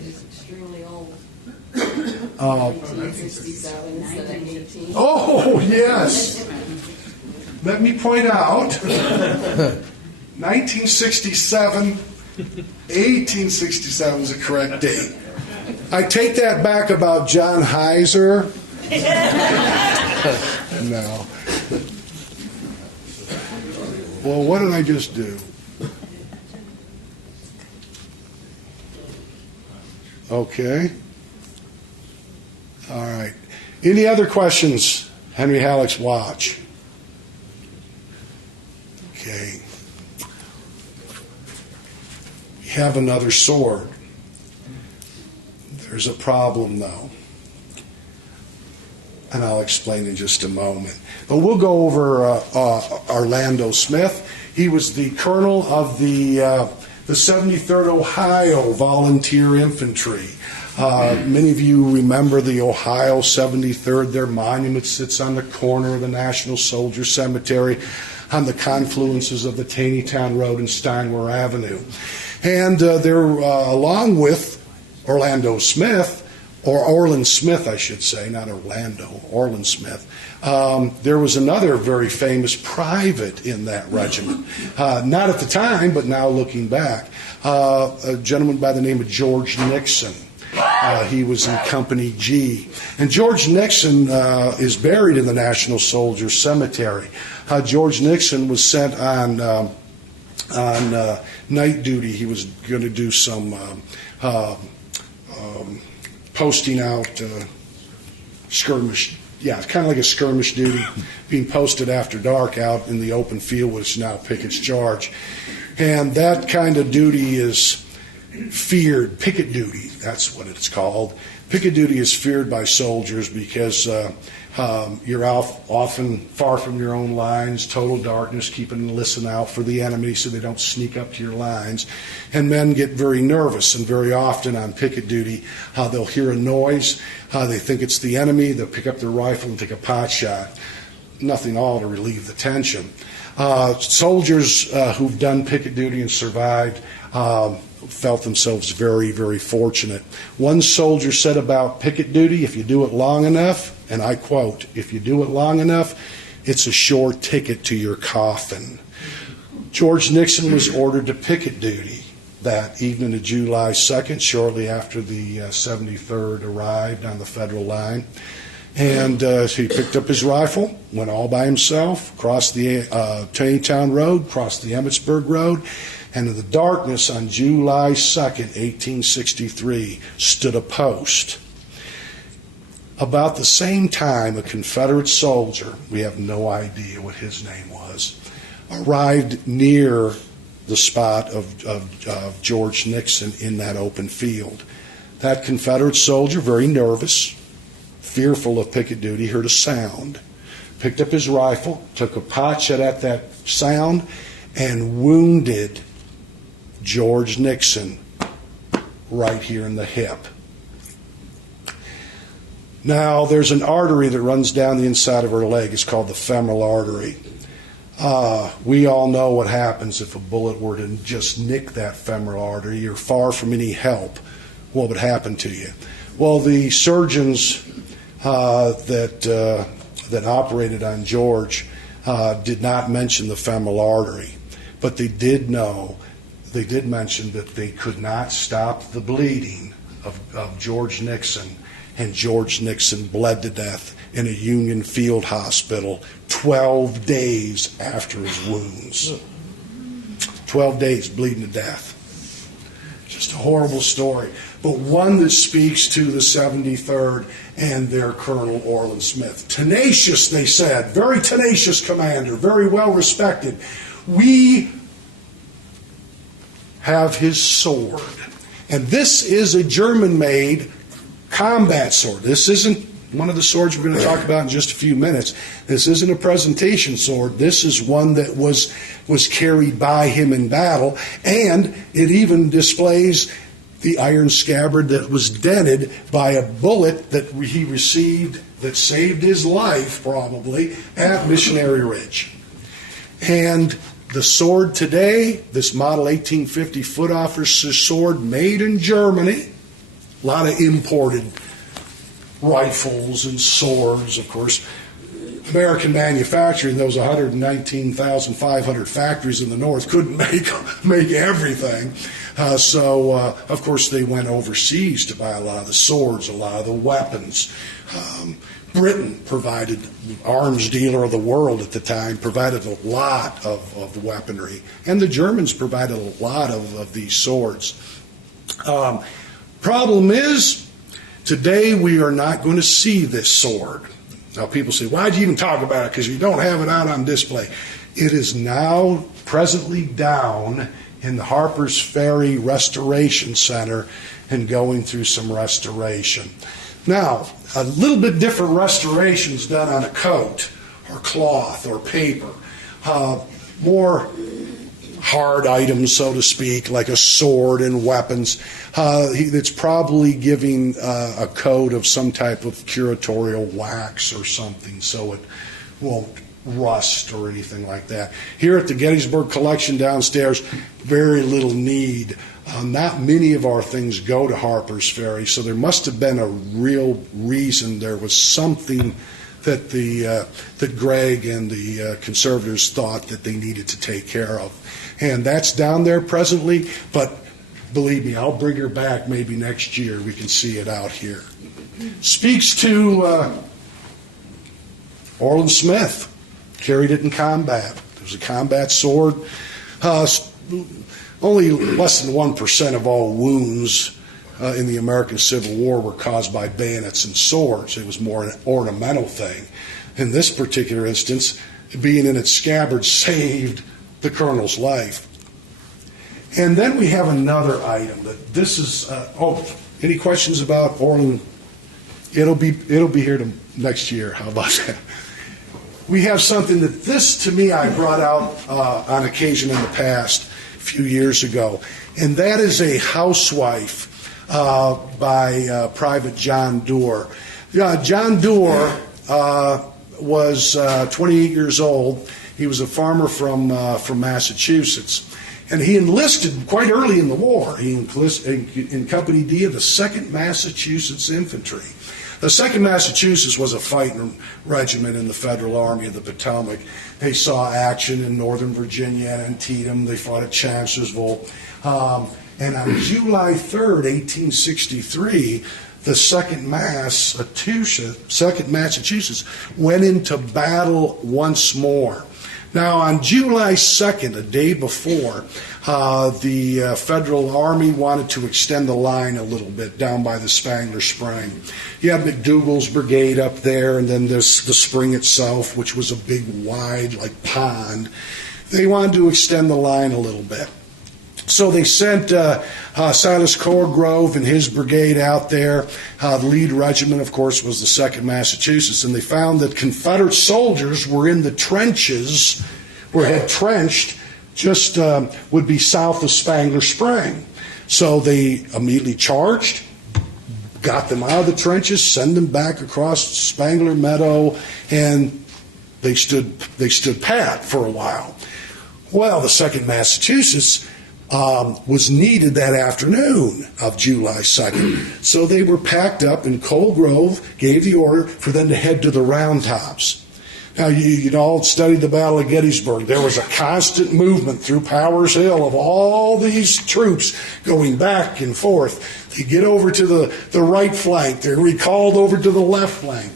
He's extremely old. 1967 instead of 18. Oh, yes. Let me point out, 1967, 1867 is the correct date. I take that back about John Heiser. No. Well, what did I just do? Okay. All right. Any other questions? Henry Halleck's watch. Okay. You have another sword. There's a problem, though. And I'll explain in just a moment. But we'll go over Orlando Smith. He was the colonel of the 73rd Ohio Volunteer Infantry. Many of you remember the Ohio 73rd. Their monument sits on the corner of the National Soldier Cemetery on the confluences of the Taneytown Road and Steinway Avenue. And they're along with Orlando Smith, or Orland Smith, I should say, not Orlando, Orland Smith. There was another very famous private in that regiment. Not at the time, but now looking back. A gentleman by the name of George Nixon. He was in Company G. And George Nixon is buried in the National Soldier Cemetery. George Nixon was sent on night duty. He was going to do some posting out skirmish. Yeah, it's kind of like a skirmish duty, being posted after dark out in the open field, which is now Pickett's charge. And that kind of duty is feared. Picket duty, that's what it's called. Picket duty is feared by soldiers because you're often far from your own lines, total darkness, keeping listen out for the enemy so they don't sneak up to your lines. And men get very nervous, and very often on picket duty, they'll hear a noise, they think it's the enemy, they'll pick up their rifle and take a pot shot. Nothing at all to relieve the tension. Soldiers who've done picket duty and survived felt themselves very, very fortunate. One soldier said about picket duty, if you do it long enough, and I quote, if you do it long enough, it's a sure ticket to your coffin. George Nixon was ordered to picket duty that evening of July 2nd, shortly after the 73rd arrived on the federal line. And he picked up his rifle, went all by himself, crossed the Taneytown Road, crossed the Emmitsburg Road, and in the darkness on July 2nd, 1863, stood a post. About the same time, a Confederate soldier, we have no idea what his name was, arrived near the spot of George Nixon in that open field. That Confederate soldier, very nervous, fearful of picket duty, heard a sound, picked up his rifle, took a pot shot at that sound, and wounded George Nixon right here in the hip. Now, there's an artery that runs down the inside of her leg. It's called the femoral artery. We all know what happens if a bullet were to just nick that femoral artery. You're far from any help. What would happen to you? Well, the surgeons that operated on George did not mention the femoral artery, but they did mention that they could not stop the bleeding of George Nixon, and George Nixon bled to death in a Union Field Hospital 12 days after his wounds. 12 days bleeding to death. Just a horrible story, but one that speaks to the 73rd and their Colonel Orland Smith. Tenacious, they said, very tenacious commander, very well respected. We have his sword. And this is a German-made combat sword. This isn't one of the swords we're going to talk about in just a few minutes. This isn't a presentation sword. This is one that was carried by him in battle, and it even displays the iron scabbard that was dented by a bullet that he received that saved his life, probably, at Missionary Ridge. And the sword today, this model 1850 foot officer's sword made in Germany, a lot of imported rifles and swords, of course. American manufacturing, those 119,500 factories in the North couldn't make everything. So, of course, they went overseas to buy a lot of the swords, a lot of the weapons. Britain provided, arms dealer of the world at the time, provided a lot of the weaponry. And the Germans provided a lot of these swords. Problem is, today we are not going to see this sword. Now people say, why do you even talk about it? Because you don't have it out on display. It is now presently down in the Harper's Ferry Restoration Center and going through some restoration. Now, a little bit different restorations done on a coat or cloth or paper. More hard items, so to speak, like a sword and weapons. It's probably giving a coat of some type of curatorial wax or something so it won't rust or anything like that. Here at the Gettysburg collection downstairs, very little need. Not many of our things go to Harper's Ferry, so there must have been a real reason. There was something that that Greg and the conservators thought that they needed to take care of. And that's down there presently, but believe me, I'll bring her back maybe next year. We can see it out here. Speaks to Orland Smith. Carried it in combat. It was a combat sword. Only less than 1% of all wounds in the American Civil War were caused by bayonets and swords. It was more an ornamental thing. In this particular instance, being in its scabbard saved the colonel's life. And then we have another item that this is. Any questions about Orland? It'll be here next year. How about that? We have something that this, to me, I brought out on occasion in the past, a few years ago, and that is a housewife by Private John Doerr. John Doerr was 28 years old. He was a farmer from Massachusetts, and he enlisted quite early in the war. He enlisted in Company D of the 2nd Massachusetts Infantry. The 2nd Massachusetts was a fighting regiment in the Federal Army of the Potomac. They saw action in Northern Virginia and Antietam. They fought at Chancellorsville. And on July 3rd, 1863, the Second Massachusetts went into battle once more. Now, on July 2nd, a day before, the Federal Army wanted to extend the line a little bit down by the Spangler Spring. You had McDougall's brigade up there, and then there's the spring itself, which was a big, wide, like pond. They wanted to extend the line a little bit. So they sent Silas Colgrove and his brigade out there. The lead regiment, of course, was the 2nd Massachusetts, and they found that Confederate soldiers were in the trenches, had trenched, just would be south of Spangler Spring. So they immediately charged, got them out of the trenches, send them back across Spangler Meadow, and they stood pat for a while. Well, the 2nd Massachusetts was needed that afternoon of July 2nd. So they were packed up, and Colgrove gave the order for them to head to the Round Tops. Now, you all studied the Battle of Gettysburg. There was a constant movement through Powers Hill of all these troops going back and forth. They get over to the right flank. They're recalled over to the left flank.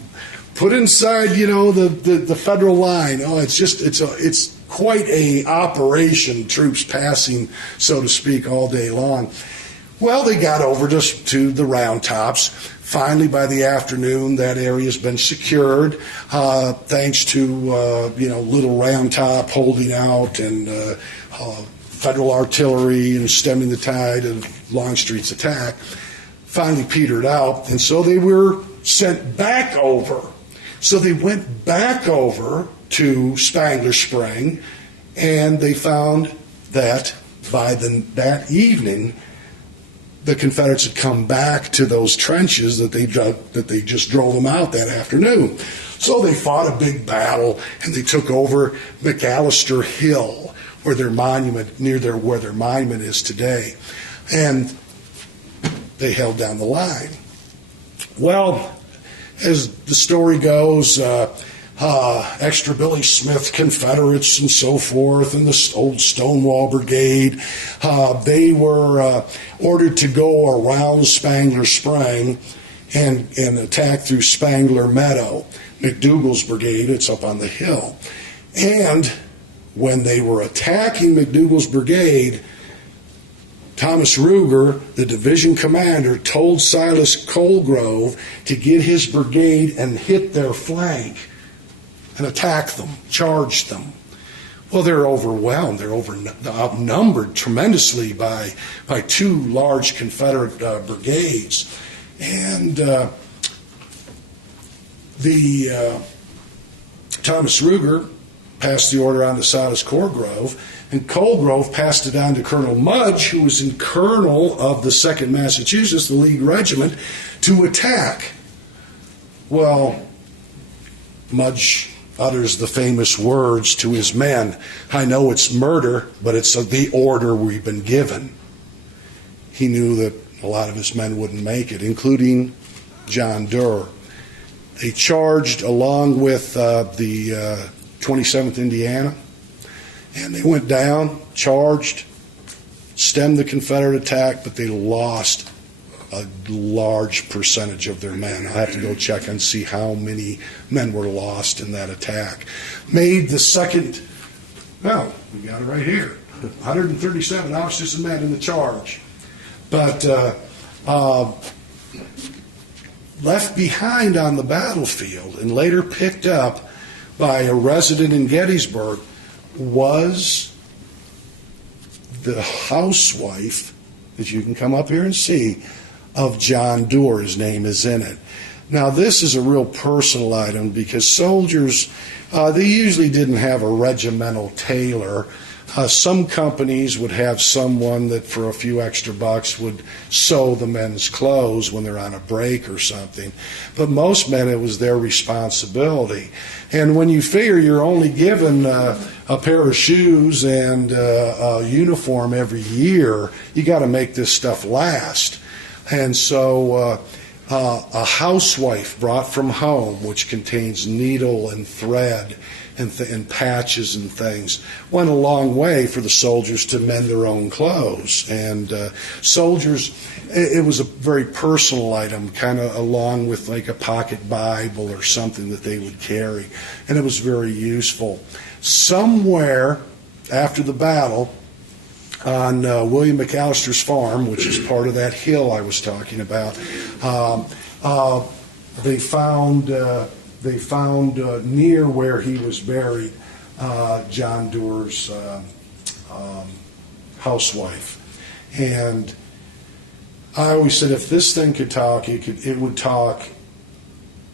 Put inside, the Federal line. Oh, it's quite a operation, troops passing, so to speak, all day long. Well, they got over to the Round Tops. Finally, by the afternoon, that area's been secured, thanks to Little Round Top holding out and Federal artillery and stemming the tide of Longstreet's attack. Finally petered out, and so they were sent back over. So they went back over to Spangler Spring, and they found that by that evening, the Confederates had come back to those trenches that they just drove them out that afternoon. So they fought a big battle, and they took over McAllister Hill, where their monument is today, and they held down the line. Well, as the story goes, extra Billy Smith Confederates and so forth, and the old Stonewall Brigade, they were ordered to go around Spangler Spring and attack through Spangler Meadow. McDougall's brigade, it's up on the hill. And when they were attacking McDougall's brigade, Thomas Ruger, the division commander, told Silas Colgrove to get his brigade and hit their flank and attack them, charge them. Well, they're overwhelmed. They're outnumbered tremendously by two large Confederate brigades. And Thomas Ruger passed the order on to Silas Colgrove, and Colgrove passed it on to Colonel Mudge, who was in colonel of the 2nd Massachusetts, the lead regiment, to attack. Well, Mudge utters the famous words to his men, "I know it's murder, but it's the order we've been given." He knew that a lot of his men wouldn't make it, including John Durr. They charged along with the 27th Indiana, and they went down, charged, stemmed the Confederate attack, but they lost a large percentage of their men. I have to go check and see how many men were lost in that attack. Made the second, well, we got it right here, 137 officers and men in the charge. But left behind on the battlefield and later picked up by a resident in Gettysburg was the housewife, that you can come up here and see, of John Durr. His name is in it. Now, this is a real personal item because soldiers, they usually didn't have a regimental tailor. Some companies would have someone that for a few extra bucks would sew the men's clothes when they're on a break or something. But most men, it was their responsibility. And when you figure you're only given a pair of shoes and a uniform every year, you got to make this stuff last. And so a housewife brought from home, which contains needle and thread and patches and things, went a long way for the soldiers to mend their own clothes. And soldiers, it was a very personal item, kind of along with like a pocket Bible or something that they would carry. And it was very useful. Somewhere after the battle, on William McAllister's farm, which is part of that hill I was talking about, they found near where he was buried John Doerr's housewife. And I always said, if this thing could talk, it would talk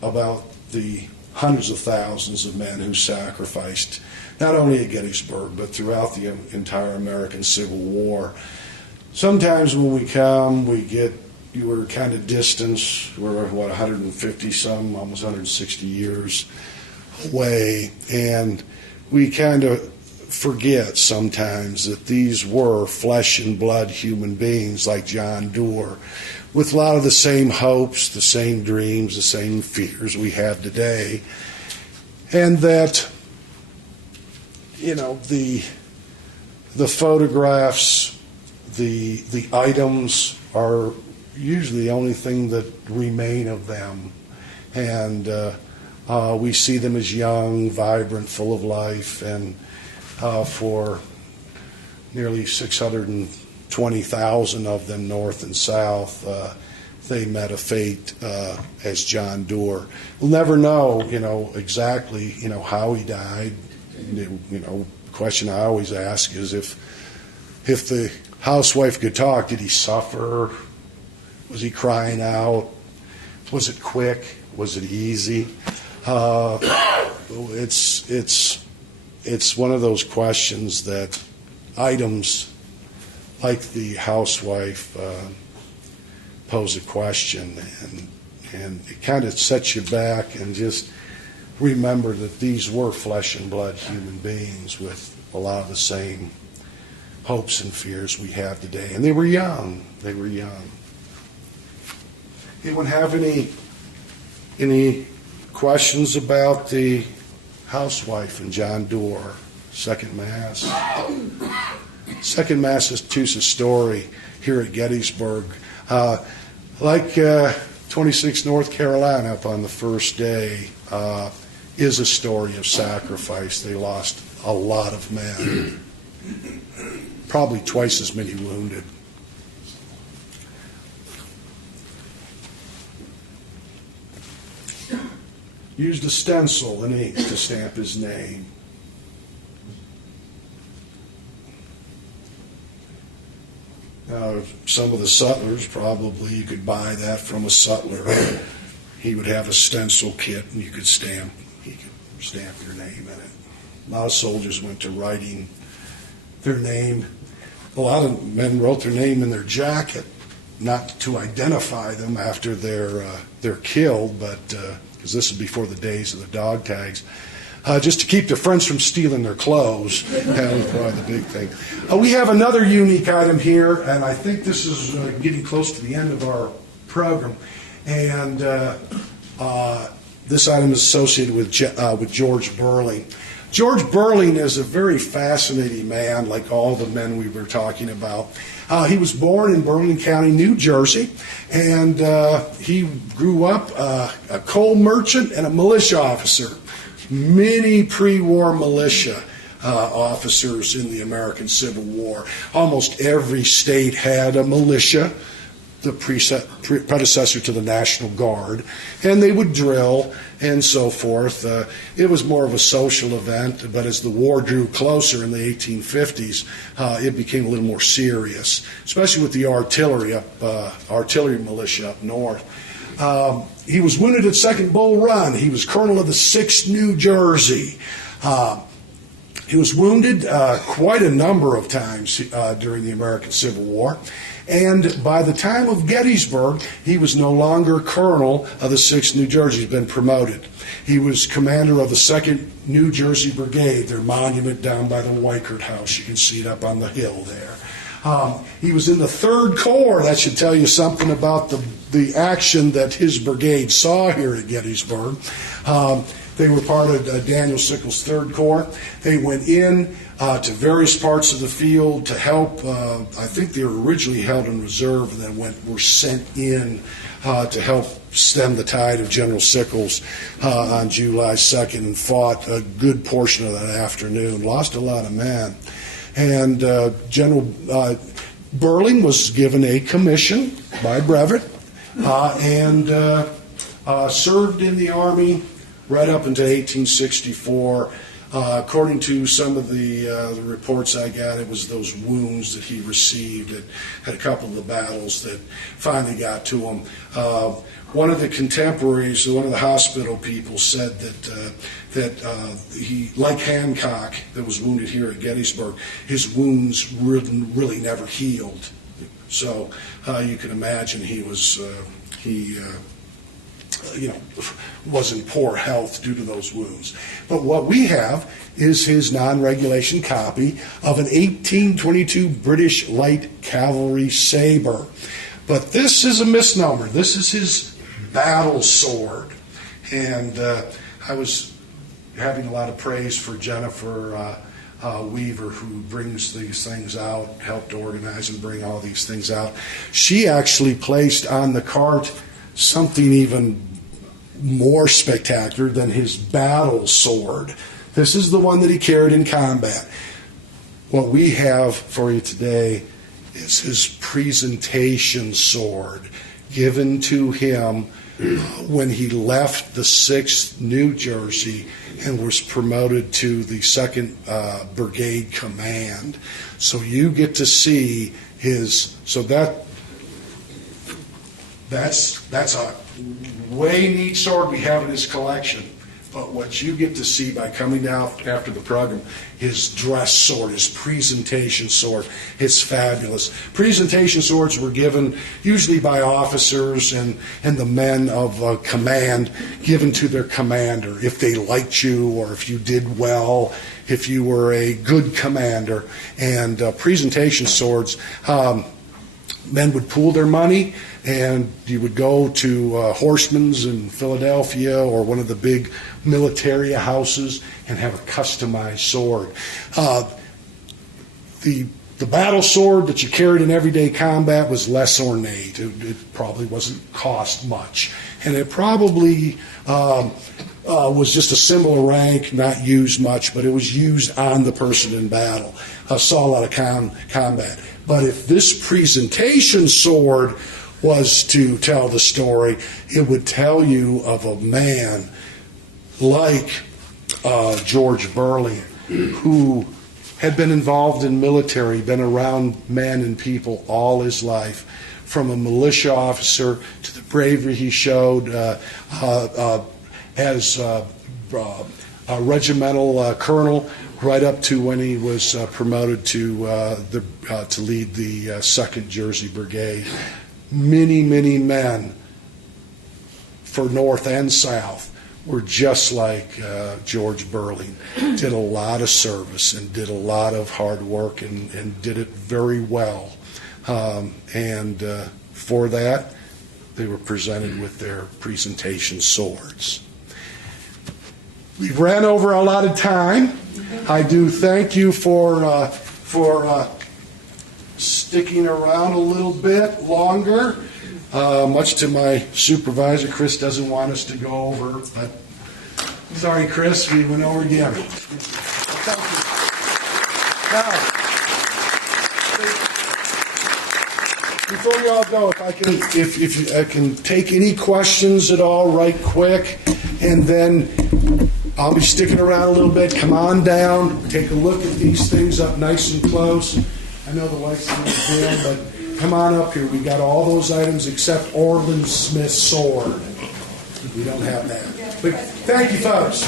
about the hundreds of thousands of men who sacrificed, not only at Gettysburg, but throughout the entire American Civil War. Sometimes when we come, we're kind of distant. We're, 150 some, almost 160 years away. And we kind of forget sometimes that these were flesh and blood human beings like John Doerr, with a lot of the same hopes, the same dreams, the same fears we have today. And that, the photographs, the items are usually the only thing that remain of them. And we see them as young, vibrant, full of life, and for nearly 620,000 of them, north and south, they met a fate as John Doerr. We'll never know, exactly, how he died. The question I always ask is if the housewife could talk, did he suffer? Was he crying out? Was it quick? Was it easy? It's one of those questions that items like the housewife pose a question, and it kind of sets you back and just remember that these were flesh and blood human beings with a lot of the same hopes and fears we have today. And they were young. Anyone have any questions about the housewife and John Doerr? Second Mass. Second Massachusetts story here at Gettysburg. Like 26 North Carolina up on the first day is a story of sacrifice. They lost a lot of men, probably twice as many wounded. Used a stencil and ink to stamp his name. Now, some of the sutlers, probably you could buy that from a sutler. He would have a stencil kit, and he could stamp your name in it. A lot of soldiers went to writing their name. A lot of men wrote their name in their jacket, not to identify them after they're killed, but because this is before the days of the dog tags. Just to keep their friends from stealing their clothes. That was probably the big thing. We have another unique item here, and I think this is getting close to the end of our program. And this item is associated with George Burling. George Burling is a very fascinating man, like all the men we were talking about. He was born in Burlington County, New Jersey, and he grew up a coal merchant and a militia officer. Many pre-war militia officers in the American Civil War. Almost every state had a militia, the predecessor to the National Guard, and they would drill and so forth. It was more of a social event, but as the war drew closer in the 1850s, it became a little more serious, especially with the artillery militia up north. He was wounded at Second Bull Run. He was colonel of the 6th New Jersey. He was wounded quite a number of times during the American Civil War. And by the time of Gettysburg, he was no longer colonel of the 6th New Jersey. He's been promoted. He was commander of the 2nd New Jersey Brigade, their monument down by the Weichert House. You can see it up on the hill there. He was in the 3rd Corps. That should tell you something about the the action that his brigade saw here at Gettysburg. They were part of Daniel Sickles' Third Corps. They went in to various parts of the field to help. I think they were originally held in reserve and then were sent in to help stem the tide of General Sickles on July 2nd and fought a good portion of that afternoon. Lost a lot of men. And General Burling was given a commission by brevet and served in the Army right up until 1864. According to some of the reports I got, it was those wounds that he received at a couple of the battles that finally got to him. One of the contemporaries, one of the hospital people, said that he, like Hancock, that was wounded here at Gettysburg, his wounds really never healed. So you can imagine he was was in poor health due to those wounds. But what we have is his non-regulation copy of an 1822 British Light Cavalry saber. But this is a misnomer. This is his battle sword. And I was having a lot of praise for Jennifer Weaver, who brings these things out, helped organize and bring all these things out. She actually placed on the cart something even more spectacular than his battle sword. This is the one that he carried in combat. What we have for you today is his presentation sword, given to him when he left the 6th New Jersey and was promoted to the 2nd Brigade Command. So you get to see his, so that's a way neat sword we have in his collection. But what you get to see by coming down after the program, his dress sword, his presentation sword, it's fabulous. Presentation swords were given usually by officers and the men of command, given to their commander if they liked you or if you did well, if you were a good commander. And presentation swords, men would pool their money, and you would go to Horseman's in Philadelphia or one of the big military houses and have a customized sword. The battle sword that you carried in everyday combat was less ornate. It probably wasn't cost much. And it probably was just a symbol of rank, not used much, but it was used on the person in battle. Saw a lot of combat. But if this presentation sword was to tell the story, it would tell you of a man like George Burling, who had been involved in military, been around men and people all his life, from a militia officer to the bravery he showed as a regimental colonel, right up to when he was promoted to lead the 2nd Jersey Brigade. Many, many men for North and South were just like George Burling. Did a lot of service and did a lot of hard work and did it very well. And for that, they were presented with their presentation swords. We've ran over a lot of time. I do thank you for sticking around a little bit longer. Much to my supervisor, Chris doesn't want us to go over, but sorry, Chris, we went over again. Thank you. Now, before you all go, if I can take any questions at all right quick, and then I'll be sticking around a little bit. Come on down, take a look at these things up nice and close. I know the lights are dim, but come on up here. We got all those items except Orland Smith's sword. We don't have that. But thank you, folks.